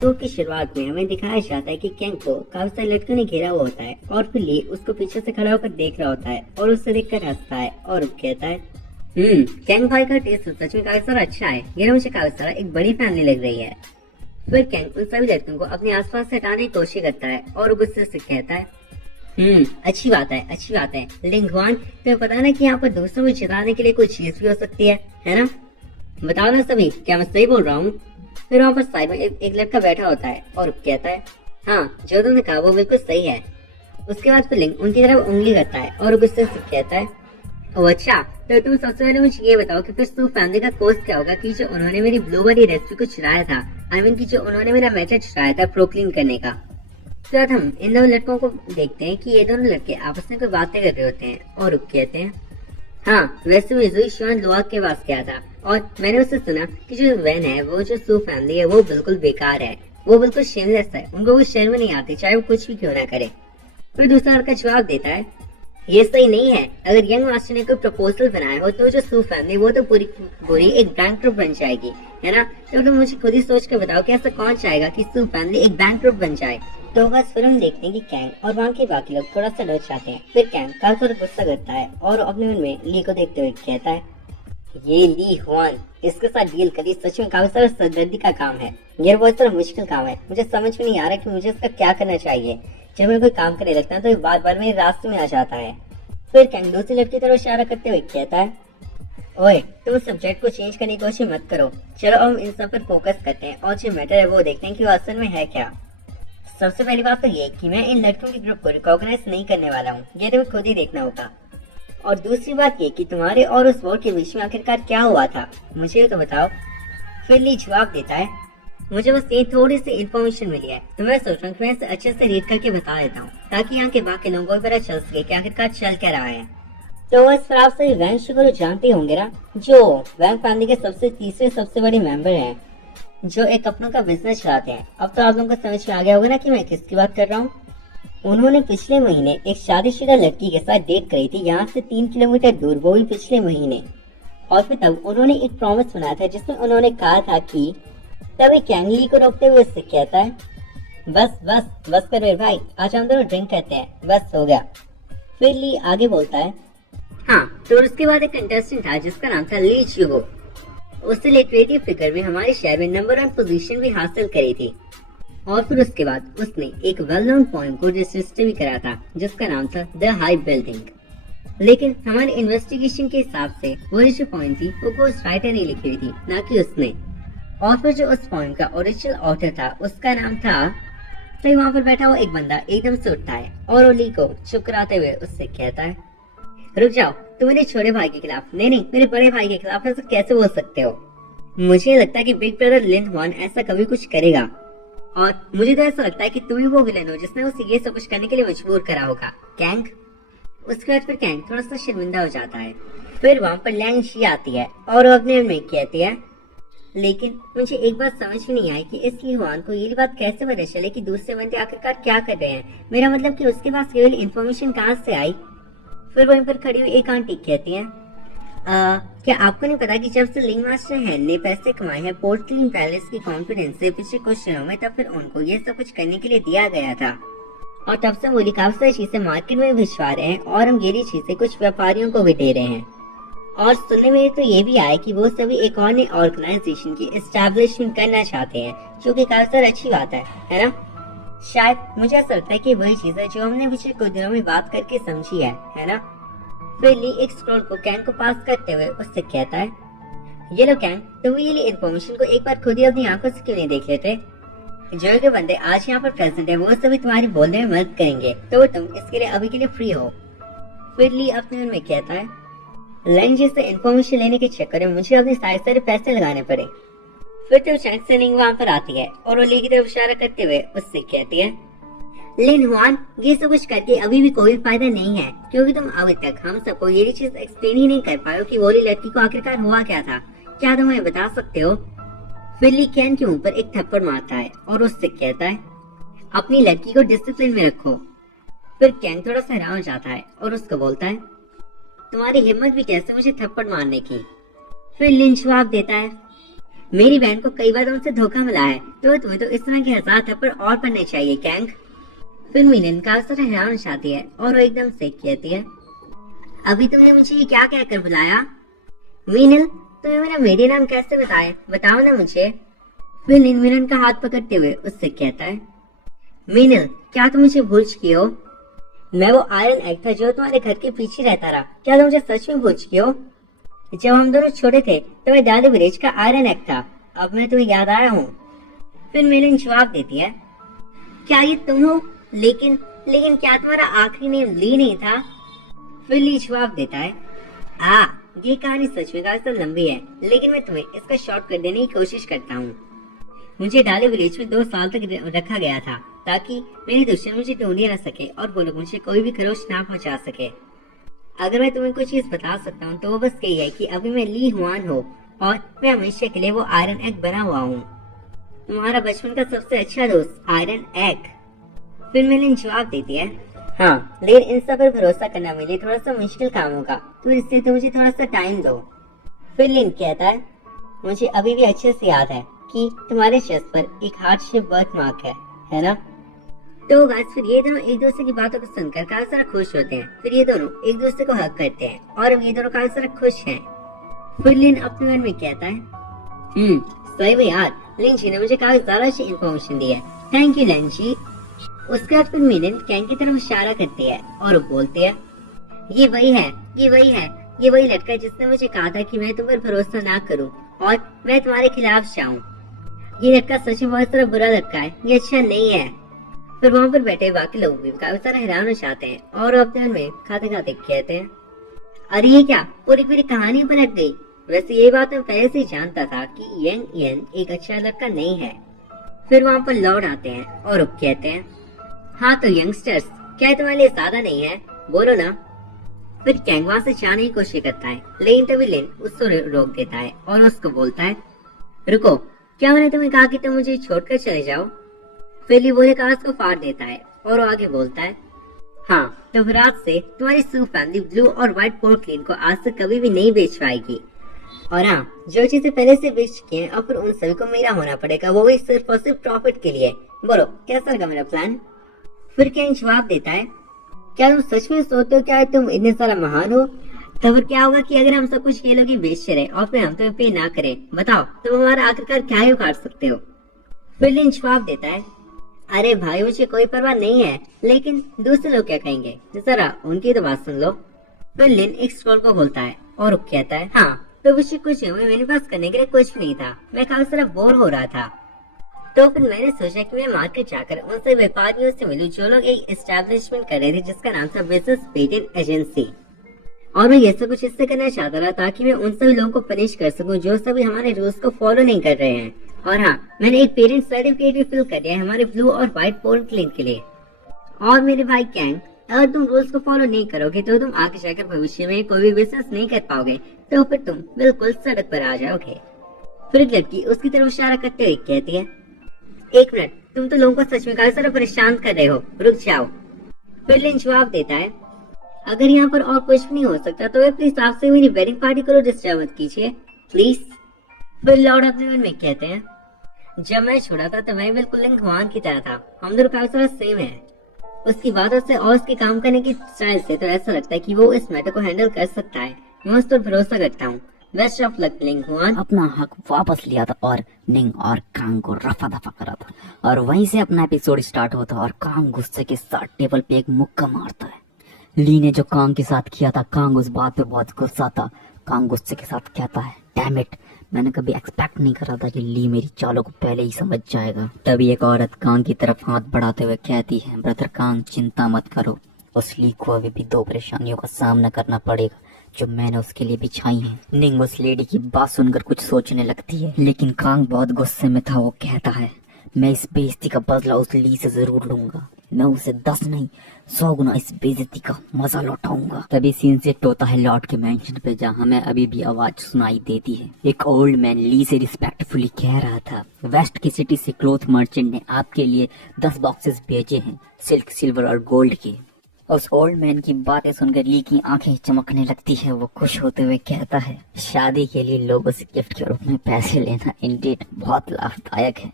Show की शुरुआत में हमें दिखाया जाता है कि कैंग को काफी सारे लड़कों ने घेरा हुआ होता है और फिर ली उसको पीछे से खड़ा होकर देख रहा होता है और उससे देखकर हंसता है और कहता है कैंग भाई का टेस्ट सच में काफी सारा अच्छा है। ये मुझे काफी सारा एक बड़ी फैमिली लग रही है। फिर कैंग उन सभी लड़कों को अपने आसपास से हटाने की कोशिश करता है और गुस्से से कहता है अच्छी बात है लिंगवान, तुम्हें पता है ना कि यहाँ पर दूसरों को जिताने के लिए कोई चीज भी हो सकती है ना? बताओ ना सभी, क्या मैं सही बोल रहा हूँ? फिर वहाँ पर साइड में एक लड़का बैठा होता है और कहता है हाँ, जो तुमने कहा वो बिल्कुल सही है। उसके बाद फिर लिंग उनकी तरफ उंगली करता है और गुस्से से कहता है ओह अच्छा, तो तुम सबसे पहले मुझे ये बताओ कि फिर सू फैमिली का कोर्स क्या होगा कि जो उन्होंने मेरी ब्लूबेरी रेसिपी को चुराया था, कि जो उन्होंने मेरा मैसेज चुराया था प्रोक्लीन करने का। उसके बाद हम इन दोनों लड़कों को देखते हैं कि ये दोनों लड़के आपस में कोई बातें कर रहे होते हैं और कहते हैं हाँ, वैसे भी जुई शुआन लुआक के पास गया था और मैंने उससे सुना कि जो वैन है वो जो सू फैमिली है वो बिल्कुल बेकार है, वो बिल्कुल शेमलेस है, उनको कुछ शर्म नहीं आती चाहे वो कुछ भी क्यों ना करे। फिर दूसरा लड़का जवाब देता है ये सही नहीं है, अगर यंग मास्टर ने कोई प्रपोजल बनाया हो तो जो सू फैमिली वो तो पूरी एक बैंकरप्ट बन जाएगी, है ना? तो मुझे खुद ही सोच कर बताओ कि ऐसा कौन चाहेगा कि सू फैमिली एक बैंकरप्ट बन जाए। तो बस फिर हम देखते हैं कि कैंग और वहाँ के बाकी लोग थोड़ा सा डर जाते हैं। फिर कैंग काफी गुस्सा करता है और अपने मन में ली को देखते हुए कहता है ये ली हुआन, इसके साथ डील करी सच में काफी सारा सरदर्दी का काम है। ये बहुत सारा मुश्किल काम है, मुझे समझ में नहीं आ रहा कि मुझे इसका क्या करना चाहिए। जब मैं कोई काम करने लगता है तो ये बार बार मेरे रास्ते में आ जाता है। फिर कैंग दूसरी लड़की की तरफ इशारा करते हुए कहता है ओए, तुम सब्जेक्ट को चेंज करने की कोशिश मत करो, चलो हम इन सब पर फोकस करते हैं और जो मैटर है वो देखते हैं कि वो असल में है क्या। सबसे पहली बात तो ये कि मैं इन लड़कों के ग्रुप को रिकॉग्नाइज नहीं करने वाला हूँ, ये तुम्हें खुद ही देखना होगा। और दूसरी बात ये कि तुम्हारे और उस वोट के बीच में आखिरकार क्या हुआ था, मुझे तो बताओ। फिर ली जवाब देता है मुझे बस ये थोड़ी सी इन्फॉर्मेशन मिली है, तो मैं सोच रहा हूँ कि मैं इसे अच्छे से रीड करके बता देता हूँ ताकि यहाँ के बाकी लोगों को पता चल सके कि आखिरकार चल क्या रहा है। तो इस तरह से वैन शुगर जानते होंगे ना, जो वैन फैमिली के तीसरे सबसे बड़े मेंबर हैं, जो एक अपनों का बिजनेस चलाते हैं। अब तो आप लोगों को समझ में आ गया होगा ना कि मैं किसकी बात कर रहा हूँ। उन्होंने पिछले महीने एक शादीशुदा लड़की के साथ डेट करी थी, यहाँ से 3 किलोमीटर दूर, वो भी पिछले महीने। और फिर तब उन्होंने एक प्रॉमिस बनाया था जिसमें उन्होंने कहा था कि तभी कैंग ली को रोकते हुए उससे कहता है बस कर मेरे भाई, आज हम दोनों ड्रिंक करते हैं, बस हो गया। फिर ली आगे बोलता है हाँ, तो उसके बाद एक कंटेस्टेंट था जिसका नाम था ली चुगो। उसने लिटरेरी फिगर में हमारे शहर में नंबर 1 पोजीशन भी हासिल करी थी। और फिर उसके बाद उसने एक वेल नोन पोएम को रजिस्टर भी करा था जिसका नाम था द हाई बिल्डिंग। लेकिन हमारे इन्वेस्टिगेशन के हिसाब से वो जो पोएम थी वो घोस्ट राइटर ने लिखी हुई थी, ना कि उसने। और फिर जो उस पोएम का ओरिजिनल ऑथर था उसका नाम था। तो वहाँ पर बैठा हुआ एक बंदा एकदम से उठता है और ओली को चुप कराते हुए उससे कहता है रुक जाओ, तुम मेरे छोटे भाई के खिलाफ, नहीं मेरे बड़े भाई के खिलाफ ऐसा कैसे बोल सकते हो? मुझे लगता है कि बिग ब्रदर लिन हुआन ऐसा कभी कुछ करेगा, और मुझे तो ऐसा लगता है कि तुम ही वो विलन हो जिसने उसे ये सब कुछ करने के लिए मजबूर करा होगा, कैंग। उसके बाद फिर कैंग थोड़ा सा शर्मिंदा हो जाता है। फिर वहाँ पर लैंग शी आती है और वो अपने में कहती है लेकिन मुझे एक बात समझ ही नहीं आई कि इस ली हुआन को ये बात कैसे पता चले कि दूसरे बंदे आखिरकार क्या कर रहे हैं। मेरा मतलब कि उसके पास केवल इन्फॉर्मेशन कहाँ से आई। फिर वहीं पर खड़ी हुई एक आंटी कहती है क्या आपको नहीं पता कि जब से लिंग मास्टर हैन ने पैसे कमाए हैं पोर्टलिन पैलेस की कॉन्फिडेंस से पिछले कुछ दिनों में, तब फिर उनको ये सब कुछ करने के लिए दिया गया था। और तब से वो काफी सारी चीजें मार्केट में भिजवा रहे हैं और हम ये चीजें कुछ व्यापारियों को भी दे रहे हैं। और सुनने में तो ये भी आया कि वो सभी एक और नई ऑर्गेनाइजेशन की एस्टैब्लिशमेंट करना चाहते हैं, जो कि काफी सारी अच्छी बात है ना? शायद मुझे ऐसा लगता है कि वही चीज है जो हमने पिछले कुछ दिनों में बात करके समझी है ना? फिर ली एक स्क्रॉल को कैंग को पास करते हुए उससे कहता है ये लो कैंग, तुम ये इन्फॉर्मेशन को एक बार खुद ही अपनी आंखों से क्यों नहीं देख लेते? जो के बंदे आज यहाँ पर प्रेजेंट है वो सभी तुम्हारी बोलने में मदद करेंगे, तो तुम इसके लिए अभी के लिए फ्री हो। फिर ली अपने मन में कहता है लैंग जी से इन्फॉर्मेशन लेने के चक्कर में मुझे अपने सारे पैसे लगाने पड़े। फिर तो चैंग सेनिंग वहाँ पर आती है और वो ली की तरफ इशारा करते हुए उससे कहती है लिन हुआन, ये सब कुछ करके अभी भी कोई फायदा नहीं है, क्योंकि तुम अभी तक हम सबको ये चीज एक्सप्लेन ही नहीं कर पाए हो कि वो लड़की को आखिरकार हुआ क्या था। क्या तुम हमें बता सकते हो? फिर ली कैन के ऊपर एक थप्पड़ मारता है और उससे कहता है अपनी लड़की को डिसिप्लिन में रखो। फिर कैन थोड़ा सा हैरान हो जाता है और उसको बोलता है तुम्हारी हिम्मत भी कैसे मुझे थप्पड़ मारने की? फिर लिन जवाब देता है मेरी बहन को कई बार तुमसे धोखा मिला है, तो तुम्हें तो इस तरह के 1000 थप्पड़ और पड़ने चाहिए कैंग। फिर मिलन काफी सारा हैरान हो जाती है और वो एकदम से कहती है, अभी तुमने मुझे ये क्या कहकर बुलाया? मीनल, तुम्हें मेरा मेरे नाम कैसे बताया, बताओ ना मुझे। फिर मिलन का हाथ पकड़ते हुए उससे कहता है, मीनल, क्या तुम मुझे भूल चुकी हो? मैं वो आयरन एग था जो तुम्हारे घर के पीछे रहता रहा, क्या तुम मुझे सच में भूल चुकी हो? जब हम दोनों छोटे थे तो मैं डाली विलेज का आयरन एग था, अब मैं तुम्हें याद आया हूँ। फिर मिलन जवाब देती है, क्या ये तुम हो? लेकिन क्या तुम्हारा आखिरी नेम ली नहीं था? फिर ली जवाब देता है, ये कहानी सच में काफी लंबी है, लेकिन मैं तुम्हें इसका शॉर्ट कर देने की कोशिश करता हूँ। मुझे डाले विलेज में 2 साल तक रखा गया था ताकि मेरे दुश्मन मुझे ढूंढ न सके और वो लोग मुझे कोई भी खरोच ना पहुंचा सके। अगर मैं तुम्हें कुछ चीज बता सकता हूँ तो वो बस यही है कि अभी मैं ली हुआन हूँ और मैं हमेशा के लिए वो आयरन एग बना हुआ हूँ, तुम्हारा बचपन का सबसे अच्छा दोस्त आयरन एग। फिर मिलन जवाब देती है, हाँ, लेकिन इन सब पर भरोसा करना मेरे लिए थोड़ा सा मुश्किल काम होगा, तो इसलिए तुम मुझे थोड़ा सा टाइम दो। फिर लिन कहता है, मुझे अभी भी अच्छे से याद है कि तुम्हारे चेस्ट पर एक हार्ट शेप बर्थ मार्क है ना? तो गाइस फिर ये दोनों एक दूसरे की बातों को सुनकर काफी सारा खुश होते हैं। फिर ये दोनों एक दूसरे को हक करते हैं और अब ये दोनों काफी सारा खुश हैं। फिर लिन अपने मन में कहता है, सही में यार, लिन जी ने मुझे काफी ज्यादा अच्छी इन्फॉर्मेशन दी है, थैंक यू लिन जी। उसके बाद फिर मिलन कैंग की तरफ इशारा करती है और वो बोलती है, ये वही है, ये वही लड़का जिसने मुझे कहा था कि मैं तुम पर भरोसा ना करूं और मैं तुम्हारे खिलाफ जाऊं। ये लड़का सच में बहुत सारा बुरा लड़का है, ये अच्छा नहीं है। फिर वहाँ पर बैठे बाकी लोग भी काफी सारा हैरान हो जाते हैं और अपने मन में खाते खाते कहते हैं, अरे ये क्या, पूरी कहानी पलट गई। वैसे ये बात मैं पहले से ही जानता था कि यंग इयन एक अच्छा लड़का नहीं है। फिर वहाँ पर लौट आते हैं और कहते हैं, हाँ तो यंगस्टर्स, क्या तुम्हारे लिए ज्यादा नहीं है, बोलो ना। फिर कैंग वहाँ से जाने की कोशिश करता है, लेकिन तभी लिन उसको रोक देता है और उसको बोलता है, रुको, क्या मैंने तुम्हें कहा कि तुम मुझे छोड़कर चले जाओ? फिर ली बोले कागज को फाड़ देता है और आगे बोलता है, हाँ तो फिर आज से तुम्हारी सू फैमिली ब्लू और व्हाइट पोर्क क्लीन को आज तक कभी भी नहीं बेच पाएगी। और हाँ, जो चीजें पहले से बेच चुकी हैं और फिर उन सभी को मेरा होना पड़ेगा, वो भी सिर्फ और सिर्फ प्रॉफिट के लिए। बोलो कैसा लगा मेरा प्लान? फिर कैंग जवाब देता है, क्या तुम सच में सोचते हो क्या तुम इतने सारा महान हो? तो फिर क्या होगा कि अगर हम सब कुछ ये लोग बेचते रहे और फिर हम तुम्हें पे ना करें, बताओ तुम हमारा आखिरकार क्या ही उखाड़ सकते हो? फिर लिन जवाब देता है, अरे भाई मुझे कोई परवाह नहीं है, लेकिन दूसरे लोग क्या कहेंगे, जरा उनकी तो बात सुन लो। फिर लिन एक स्क्रॉल को खोलता है और कहता है, हाँ तो मुझे कुछ मेरे पास करने के लिए कुछ नहीं था, मैं काफी सारा बोर हो रहा था। तो फिर मैंने सोचा कि मैं मार्केट जाकर उनसे व्यापारियों से मिलूं जो लोग एक एस्टेब्लिशमेंट कर रहे थे जिसका नाम था बिजनेस पेटेंट एजेंसी, और मैं ये सब कुछ इससे करना चाहता था ताकि मैं उन सभी लोगों को पनिश कर सकूं जो सभी हमारे रूल्स को फॉलो नहीं कर रहे हैं। और हाँ, मैंने एक पेरेंट सर्टिफिकेट भी फिल कर दिया है हमारे ब्लू और व्हाइट पोर्क क्लीन के लिए। और मेरे भाई कैंग, अगर तुम रूल्स को फॉलो नहीं करोगे तो तुम आगे जाकर भविष्य में कोई भी बिजनेस नहीं कर पाओगे, तो फिर तुम बिल्कुल सड़क पर आ जाओगे। फिर एक लड़की उसकी तरफ इशारा करते हुए कहती है, एक मिनट, तुम तो लोगों को सच में काफी सारा परेशान कर रहे हो, रुक जाओ। फिर लिन जवाब देता है, अगर यहाँ पर और कुछ भी नहीं हो सकता तो प्लीज आपसे मेरी वेडिंग पार्टी को डिस्टर्ब मत कीजिए प्लीज। फिर लॉर्ड अपने मन में कहते हैं, जब मैं छोड़ा था तो मैं बिल्कुल लिंग हुआन की तरह था, हम दोनों काफी सारा सेम है। उसकी बातों से और उसके काम करने की स्टाइल से तो ऐसा लगता है कि वो इस मैटर को हैंडल कर सकता है। मैं उस पर भरोसा करता हूँ। बेस्ट ऑफ लक लिंग हुआन। अपना हक वापस लिया था और निंग और कांग को रफा दफा करा था, और वहीं से अपना एपिसोड स्टार्ट होता है और कांग गुस्से के साथ टेबल पे एक मुक्का मारता है। ली ने जो कांग के साथ किया था, कांग उस बात पे बहुत गुस्सा था। कांग गुस्से के साथ कहता है, डैम इट, मैंने कभी एक्सपेक्ट नहीं करा था कि ली मेरी चालों को पहले ही समझ जाएगा। तभी एक औरत कांग की तरफ हाथ बढ़ाते हुए कहती है, ब्रदर कांग चिंता मत करो, उस ली को अभी भी 2 परेशानियों का सामना करना पड़ेगा जो मैंने उसके लिए बिछाई हैं। निंग उस लेडी की बात सुनकर कुछ सोचने लगती है, लेकिन कांग बहुत गुस्से में था। वो कहता है, मैं इस बेइज्जती का बदला उस ली से जरूर लूंगा, मैं उसे 10 नहीं 100 गुना इस बेइज्जती का मजा लौटाऊंगा। तभी सीन शिफ्ट होता है लॉर्ड के मेंशन पे, जहाँ हमें अभी भी आवाज सुनाई देती है। एक ओल्ड मैन ली से रिस्पेक्टफुली कह रहा था, वेस्ट की सिटी से क्लॉथ मर्चेंट ने आपके लिए 10 बॉक्सेस भेजे हैं, सिल्क, सिल्वर और गोल्ड के। उस ओल्ड मैन की बातें सुनकर ली की आंखें चमकने लगती है। वो खुश होते हुए कहता है, शादी के लिए लोगों से गिफ्ट के रूप में पैसे लेना इंडीड बहुत लाभदायक है।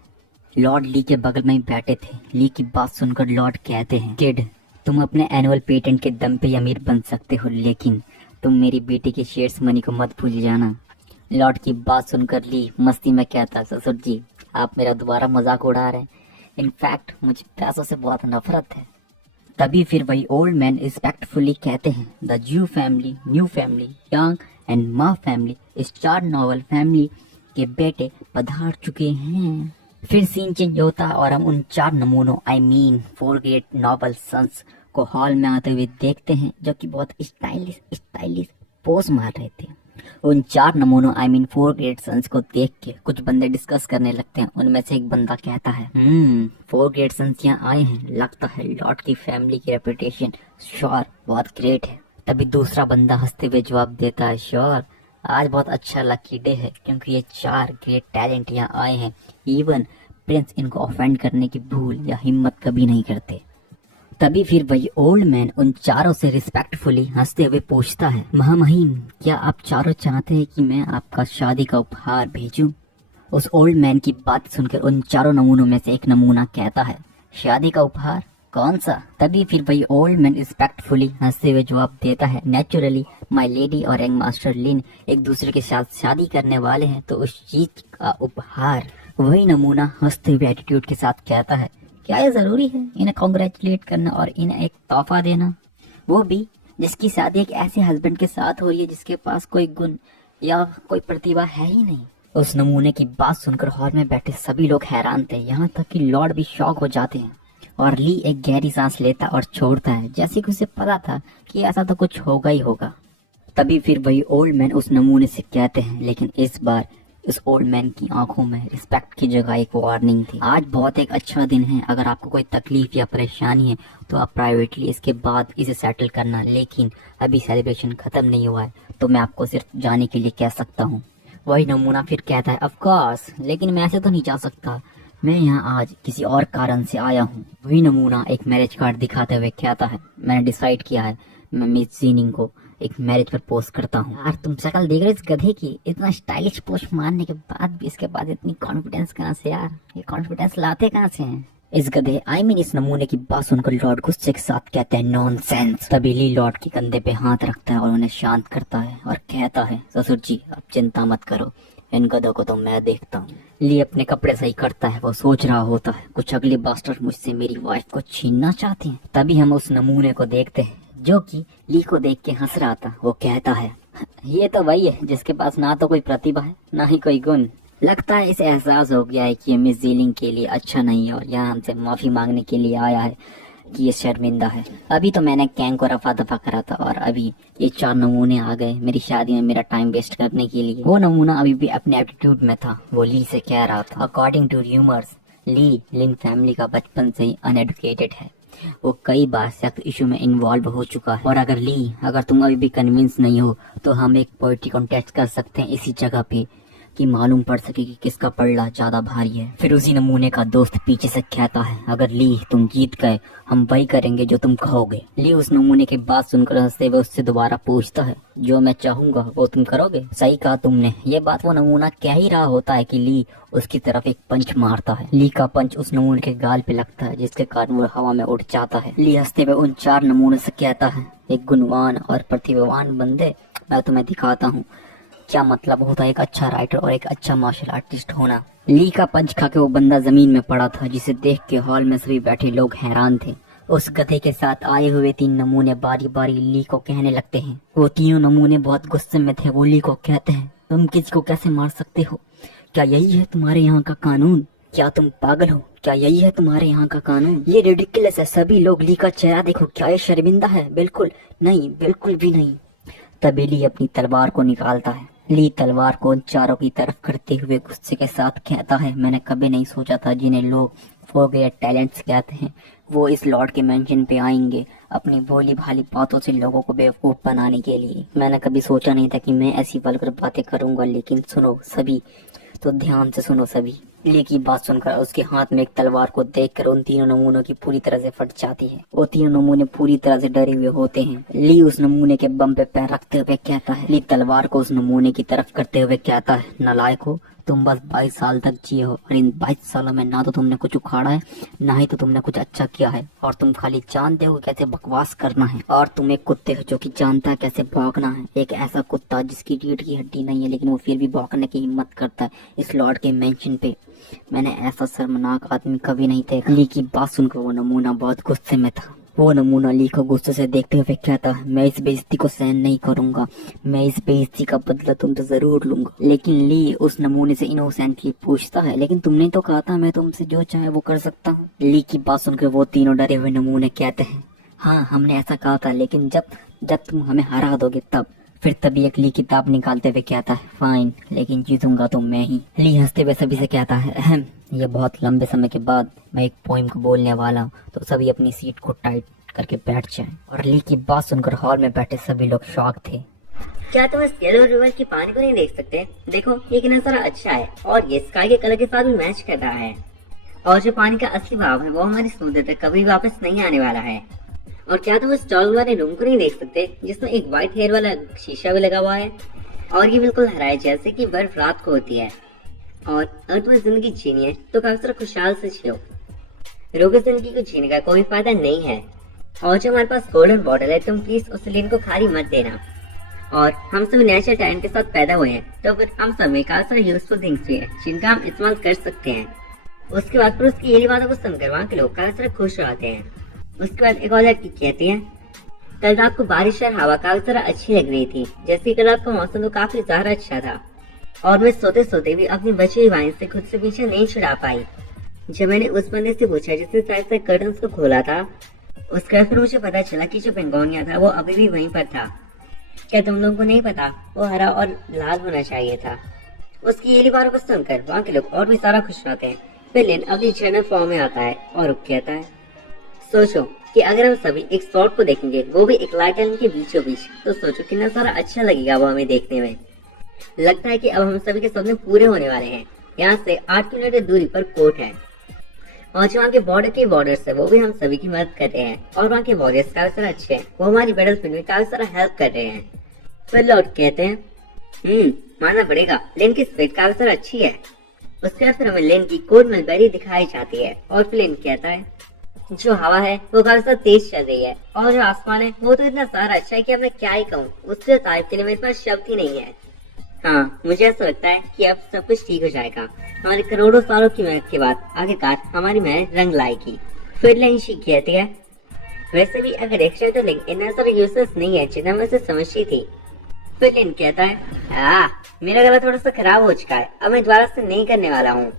लॉर्ड ली के बगल में ही बैठे थे। ली की बात सुनकर लॉर्ड कहते हैं, किड, तुम अपने एनुअल पेटेंट के दम पे अमीर बन सकते हो, लेकिन तुम मेरी बेटी के शेयर्स मनी को मत भूल जाना। लॉर्ड की बात सुनकर ली मस्ती में कहता, ससुर जी आप मेरा दोबारा मजाक उड़ा रहे हैं। इनफैक्ट मुझे पैसों से बहुत नफरत है। तभी फिर वही ओल्ड मैन रिस्पेक्टफुली कहते हैं, the zoo family, new family, young and मा फैमिली, इस 4 नॉवल फैमिली के बेटे पधार चुके हैं। फिर सीन चेंज होता और हम उन 4 नमूनों I mean 4 great noble sons को हॉल में आते हुए देखते हैं, जो कि बहुत स्टाइलिश पोज मार रहे थे। उन 4 नमूनों आई मीन 4 ग्रेट सन्स को देख के कुछ बंदे डिस्कस करने लगते हैं। उनमें से एक बंदा कहता है, 4 ग्रेट सन्स यहाँ आए हैं, लगता है लॉर्ड की फैमिली की रेपुटेशन श्योर बहुत ग्रेट है। तभी दूसरा बंदा हंसते हुए जवाब देता है, श्योर आज बहुत अच्छा लकी डे है, क्योंकि ये 4 ग्रेट टैलेंट यहाँ आए हैं। इवन प्रिंस इनको ऑफेंड करने की भूल या हिम्मत कभी नहीं करते। तभी फिर वही ओल्ड मैन उन चारों से रिस्पेक्टफुली हंसते हुए पूछता है, महामहिम क्या आप चारों चाहते हैं कि मैं आपका शादी का उपहार भेजूं? उस ओल्ड मैन की बात सुनकर उन चारों नमूनों में से एक नमूना कहता है, शादी का उपहार कौन सा? तभी फिर वही ओल्ड मैन रिस्पेक्टफुली हंसते हुए जवाब देता है, नेचुरली माय लेडी और यंग मास्टर लिन एक दूसरे के साथ शादी करने वाले हैं, तो उस चीज का उपहार। वही नमूना हंसते हुए एटीट्यूड के साथ कहता है, क्या ये जरूरी है इन्हें कॉन्ग्रेचुलेट करना और इन्हें एक तोहफा देना, वो भी जिसकी शादी एक ऐसे हस्बैंड के साथ हो रही है जिसके पास कोई गुण या कोई प्रतिभा है ही नहीं। उस नमूने की बात सुनकर हॉल में बैठे सभी लोग हैरान थे, यहाँ तक कि लॉर्ड भी शॉक हो जाते हैं। और ली एक गहरी सांस लेता और छोड़ता है, जैसे कि उसे पता था कि ऐसा तो कुछ होगा ही होगा। तभी फिर वही ओल्ड मैन उस नमूने से कहते हैं, लेकिन इस बार उस ओल्ड मैन की आंखों में रिस्पेक्ट की जगह एक वार्निंग थी। आज बहुत एक अच्छा दिन है, अगर आपको कोई तकलीफ या परेशानी है तो आप प्राइवेटली इसके बाद इसे सेटल करना, लेकिन अभी सेलिब्रेशन खत्म नहीं हुआ है, तो मैं आपको सिर्फ जाने के लिए कह सकता हूँ। वही नमूना फिर कहता है, ऑफ कोर्स, लेकिन मैं ऐसे तो नहीं जा सकता, मैं यहाँ आज किसी और कारण से आया हूँ। वही नमूना एक मैरिज कार्ड दिखाते हुए कहता है, मैंने डिसाइड किया है मैं मिस जीनिंग को एक मैरिज पर पोस्ट करता हूँ। यार तुम शक्ल देख रहे इस गधे की, इतना स्टाइलिश पोस्ट मारने के बाद भी इसके बाद इतनी कॉन्फिडेंस कहाँ से यार, ये कॉन्फिडेंस लाते कहाँ से हैं इस गधे? आई मीन इस नमूने की बात सुनकर लॉर्ड गुस्से के साथ कहते हैं, नॉनसेंस। तभी ली लॉर्ड के कंधे पे हाथ रखता है और उन्हें शांत करता है और कहता है, ससुर जी आप चिंता मत करो, इन गधों को तो मैं देखता हूँ। ली अपने कपड़े सही करता है, वो सोच रहा होता है कुछ अगले बास्टर्ड मुझसे मेरी वाइफ को छीनना चाहते हैं। तभी हम उस नमूने को देखते हैं जो कि ली को देख के हंस रहा था। वो कहता है, ये तो वही है जिसके पास ना तो कोई प्रतिभा है ना ही कोई गुण। लगता है इसे एहसास हो गया है कि ये मिस जीलिंग के लिए अच्छा नहीं है और यहाँ हमसे माफी मांगने के लिए आया है कि ये शर्मिंदा है। अभी तो मैंने कैंग को रफा दफा करा था और अभी ये 4 नमूने आ गए मेरी शादी में मेरा टाइम वेस्ट करने के लिए। वो नमूना अभी भी अपने एटीट्यूड में था। वो ली से कह रहा था, according to rumours Lee Lin family का बचपन से ही अनएडुकेटेड है, वो कई बार सेक्स इशू में इन्वॉल्व हो चुका है। और अगर तुम अभी भी कन्विंस नहीं हो तो हम एक पोएट्री कॉन्टेस्ट कर सकते हैं इसी जगह पे, कि मालूम पड़ सके कि किसका पल्ला ज्यादा भारी है। फिर उसी नमूने का दोस्त पीछे से कहता है, अगर ली तुम जीत गए हम वही करेंगे जो तुम कहोगे। ली उस नमूने की बात सुनकर हंसते हुए उससे दोबारा पूछता है, जो मैं चाहूंगा वो तुम करोगे? सही कहा तुमने। ये बात वो नमूना कह ही रहा होता है कि ली उसकी तरफ एक पंच मारता है। ली का पंच उस नमूने के गाल पे लगता है जिसके कारण वो हवा में उड़ जाता है। ली हंसते हुए उन 4 नमूने से कहता है, एक गुणवान और प्रतिभावान बंदे, मैं तुम्हें दिखाता हूँ क्या मतलब होता है एक अच्छा राइटर और एक अच्छा मार्शल आर्टिस्ट होना। ली का पंच खा के वो बंदा जमीन में पड़ा था, जिसे देख के हॉल में सभी बैठे लोग हैरान थे। उस गधे के साथ आए हुए 3 नमूने बारी बारी ली को कहने लगते हैं। वो तीनों नमूने बहुत गुस्से में थे। वो ली को कहते हैं, तुम किसी को कैसे मार सकते हो? क्या यही है तुम्हारे यहाँ का कानून? क्या तुम पागल हो? क्या यही है तुम्हारे यहाँ का कानून? ये रिडिकुलस है। सभी लोग, ली का चेहरा देखो, क्या ये शर्मिंदा है? बिल्कुल नहीं, बिल्कुल भी नहीं। तभी ली अपनी तलवार को निकालता है। ली तलवार को उन 4 की तरफ करते हुए गुस्से के साथ कहता है, मैंने कभी नहीं सोचा था जिन्हें लोग 4 ग्रेट टैलेंट्स कहते हैं वो इस लॉर्ड के मेंशन पे आएंगे अपनी भोली भाली बातों से लोगों को बेवकूफ बनाने के लिए। मैंने कभी सोचा नहीं था कि मैं ऐसी वल्गर बातें करूंगा, लेकिन सुनो सभी, तो ध्यान से सुनो सभी। ली की बात सुनकर उसके हाथ में एक तलवार को देखकर उन तीनों नमूनों की पूरी तरह से फट जाती है। वो तीनों नमूने पूरी तरह से डरे हुए होते हैं। ली उस नमूने के बम पे पैर रखते हुए कहता है, ली तलवार को उस नमूने की तरफ करते हुए कहता है, नालायको, तुम बस 22 साल तक जिए हो और इन 22 सालों में ना तो तुमने कुछ उखाड़ा है, ना ही तो तुमने कुछ अच्छा किया है, और तुम खाली जानते हो कैसे बकवास करना है। और तुम एक कुत्ते हो जो कि जानता है कैसे भौंकना है। एक ऐसा कुत्ता जिसकी रीढ़ की हड्डी नहीं है लेकिन वो फिर भी भौंकने की हिम्मत करता है इस लॉर्ड के मेंशन पे। मैंने ऐसा शर्मनाक आदमी कभी नहीं देखा। ली की बात सुनकर वो नमूना बहुत गुस्से में था। वो नमूना ली को गुस्से से देखते हुए कहता है, मैं इस बेइज्जती को सहन नहीं करूंगा, मैं इस बेइज्जती का बदला तुमसे जरूर लूंगा। लेकिन ली उस नमूने से इनोसेंटली पूछता है, लेकिन तुमने तो कहा था मैं तुमसे जो चाहे वो कर सकता हूँ। ली की बात सुनकर वो तीनों डरे हुए नमूने कहते हैं, हाँ हमने ऐसा कहा था, लेकिन जब तुम हमें हरा दोगे तब। फिर तभी एक ली किताब निकालते हुए कहता है, फाइन, लेकिन जीतूंगा तो मैं ही। ली हंसते हुए सभी से कहता है, अहम, ये बहुत लंबे समय के बाद मैं एक पोइम को बोलने वाला हूँ, तो सभी अपनी सीट को टाइट करके बैठ जाएं। और ली की बात सुनकर हॉल में बैठे सभी लोग शॉक थे। क्या तुम इस येलो रिवर की पानी को नहीं देख सकते? देखो ये कितना सारा अच्छा है और ये स्काई के कलर के साथ भी मैच कर रहा है। और जो पानी का असली भाव है वो हमारी समुद्र तक कभी वापस नहीं आने वाला है। और क्या तुम इस टॉल वाले रूम को नहीं देख सकते जिसमें एक व्हाइट हेयर वाला शीशा भी लगा हुआ है और ये बिल्कुल हरा है जैसे कि बर्फ रात को होती है। और अगर तुम्हें जिंदगी जीनी है तो काफी सारा खुशहाल से जियो। रोगे जिंदगी को जीने का कोई फायदा नहीं है। और जो हमारे पास गोल्डन बॉटल है तुम प्लीज उस लेन को खाली मत देना। और हम सब नेचुरल टैलेंट के साथ पैदा हुए हैं तो फिर हम सब में काफी सारे यूजफुल थिंग्स भी है जिनका हम इस्तेमाल कर सकते हैं। उसके बाद फिर उसकी ये बातों को सुनकर वहाँ के लोग काफी सारे खुश हो जाते हैं। उसके बाद एक और लड़की कहती है, कल रात को बारिश और हवा काफी तरह अच्छी लग रही थी, जैसे कल रात का मौसम तो काफी ज्यादा अच्छा था और मैं सोते सोते भी अपनी बची हुई वाइन से खुद से पीछे नहीं छुड़ा पाई। जब मैंने उस बंदे से पूछा जिसने शायद से कर्टन्स को खोला था, उसके बाद फिर मुझे पता चला कि जो पेंगोनिया था वो अभी भी वहीं पर था। क्या तुम लोगों को नहीं पता वो हरा और लाल होना चाहिए था? उसकी ये बातों को सुनकर वहाँ के लोग और भी सारा खुश होते हैं। फिर लिन अपनी जनरल फॉर्म में आता है और कहता है, सोचो कि अगर हम सभी एक शॉट को देखेंगे वो भी एक लाइट लाइन के बीचों बीच, तो सोचो कितना सारा अच्छा लगेगा वो हमें देखने में। लगता है कि अब हम सभी के सपने पूरे होने वाले हैं। यहाँ से 8 किलोमीटर दूरी पर कोर्ट है और जो वहाँ के बॉर्डर के बॉर्डर्स है वो भी हम सभी की मदद कर रहे हैं और वहाँ के वॉरियर्स काफी सारा अच्छे हैं, वो हमारी बैटलफील्ड में काफी सारा हेल्प कर रहे हैं। फिर लॉर्ड कहते हैं, मानना पड़ेगा लेन की स्पीड काफी सारा अच्छी है। उसके बाद फिर हमें लेन की कोड मलबेरी दिखाई जाती है और फिर लेन कहता है, जो हवा है वो काफी सारा तेज चल रही है और जो आसमान है वो तो इतना सारा अच्छा है कि अब मैं क्या ही कहूँ। उससे तारीफ के लिए मेरे पास शब्द ही नहीं है। हाँ, मुझे ऐसा लगता है कि अब सब कुछ ठीक हो जाएगा। हमारे करोड़ों सालों की मेहनत के बाद आखिरकार हमारी मेहनत रंग लाएगी। फिर लेंशी कहती है, वैसे भी अगर एक्स्ट्रा तो लिंक इतना सारा यूजलेस नहीं है जितना मैं उसे समझती थी। फिर लिन कहता है, मेरा गला थोड़ा सा खराब हो चुका है, अब मैं दोबारा से नहीं करने वाला हूँ।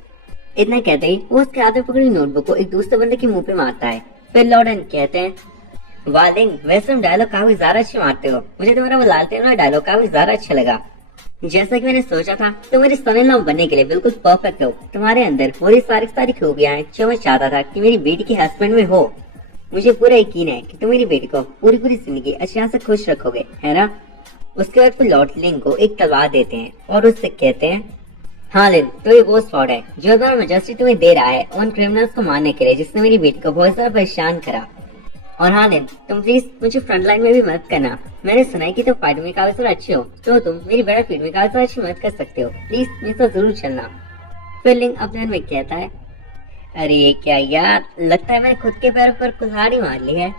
इतना कहते ही वो उसके हाथ में पकड़ी नोटबुक को एक दूसरे बंदे के मुंह पे मारता है। फिर लॉर्डन कहते हैं, वाह लिंग, वैसे तुम डायलॉग काफी ज्यादा अच्छे मारते हो। मुझे तुम्हारा वो लालटेन वाला डायलॉग काफी ज्यादा अच्छा लगा। जैसा कि मैंने सोचा था तुम मेरे सन इन लॉ बनने के लिए बिल्कुल परफेक्ट हो। तुम्हारे अंदर पूरी सारी खूबियां हैं जो मैं चाहता था कि मेरी बेटी के हस्बैंड में हो। मुझे पूरा यकीन है कि तुम मेरी बेटी को पूरी जिंदगी अच्छे से खुश रखोगे, है ना? उसके बाद फिर लॉर्ड लिंग को एक तलवार देते हैं और उससे कहते हैं, हाँ लिन, तो ये वो स्पॉट है जो तुम्हारा मजेस्टी तुम्हें दे रहा है उन क्रिमिनल्स को मारने के लिए जिसने मेरी बेटी को बहुत ज्यादा परेशान करा। और हाँ लिन, तुम प्लीज मुझे फ्रंट लाइन में भी मदद करना। मैंने सुना है कि तुम फाइट में काफी सारा अच्छे हो, तो तुम मेरी बड़ा फील्ड में काफी सारा अच्छी मदद कर सकते हो। प्लीज मेरे साथ जरूर चलना। फिर लिंग अपने मन में कहता है, अरे ये क्या यार, लगता है मैंने खुद के पैरों पर कुल्हाड़ी मार ली है।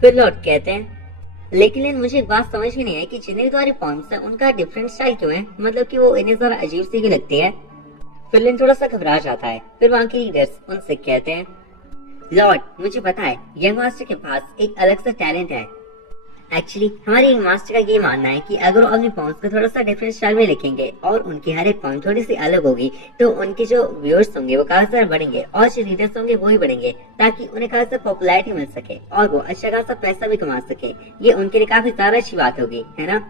फिर लॉर्ड कहते हैं, लेकिन लिन, मुझे एक बात समझ में नहीं आई कि जितने भी तुम्हारी पॉइंट्स है उनका डिफरेंट स्टाइल क्यों है, मतलब कि वो इन्हें जरा अजीब सी भी लगती है। फिर लिन थोड़ा सा घबरा जाता है। फिर वहाँ के लीडर्स उनसे कहते हैं, लॉर्ड, मुझे पता है यंग मास्टर के पास एक अलग सा टैलेंट है। एक्चुअली हमारे यंग मास्टर का ये मानना है कि अगर वो अपनी पॉइंट्स को थोड़ा सा डिफरेंट स्टाइल में लिखेंगे और उनकी हर एक पॉइंट थोड़ी सी अलग होगी तो उनके जो व्यूअर्स होंगे वो काफी सारे बढ़ेंगे और जो रीडर्स होंगे वो ही बढ़ेंगे, ताकि उन्हें काफी सारी पॉपुलैरिटी मिल सके और वो अच्छा खासा पैसा भी कमा सके। ये उनके लिए काफी ज्यादा अच्छी बात होगी, है ना?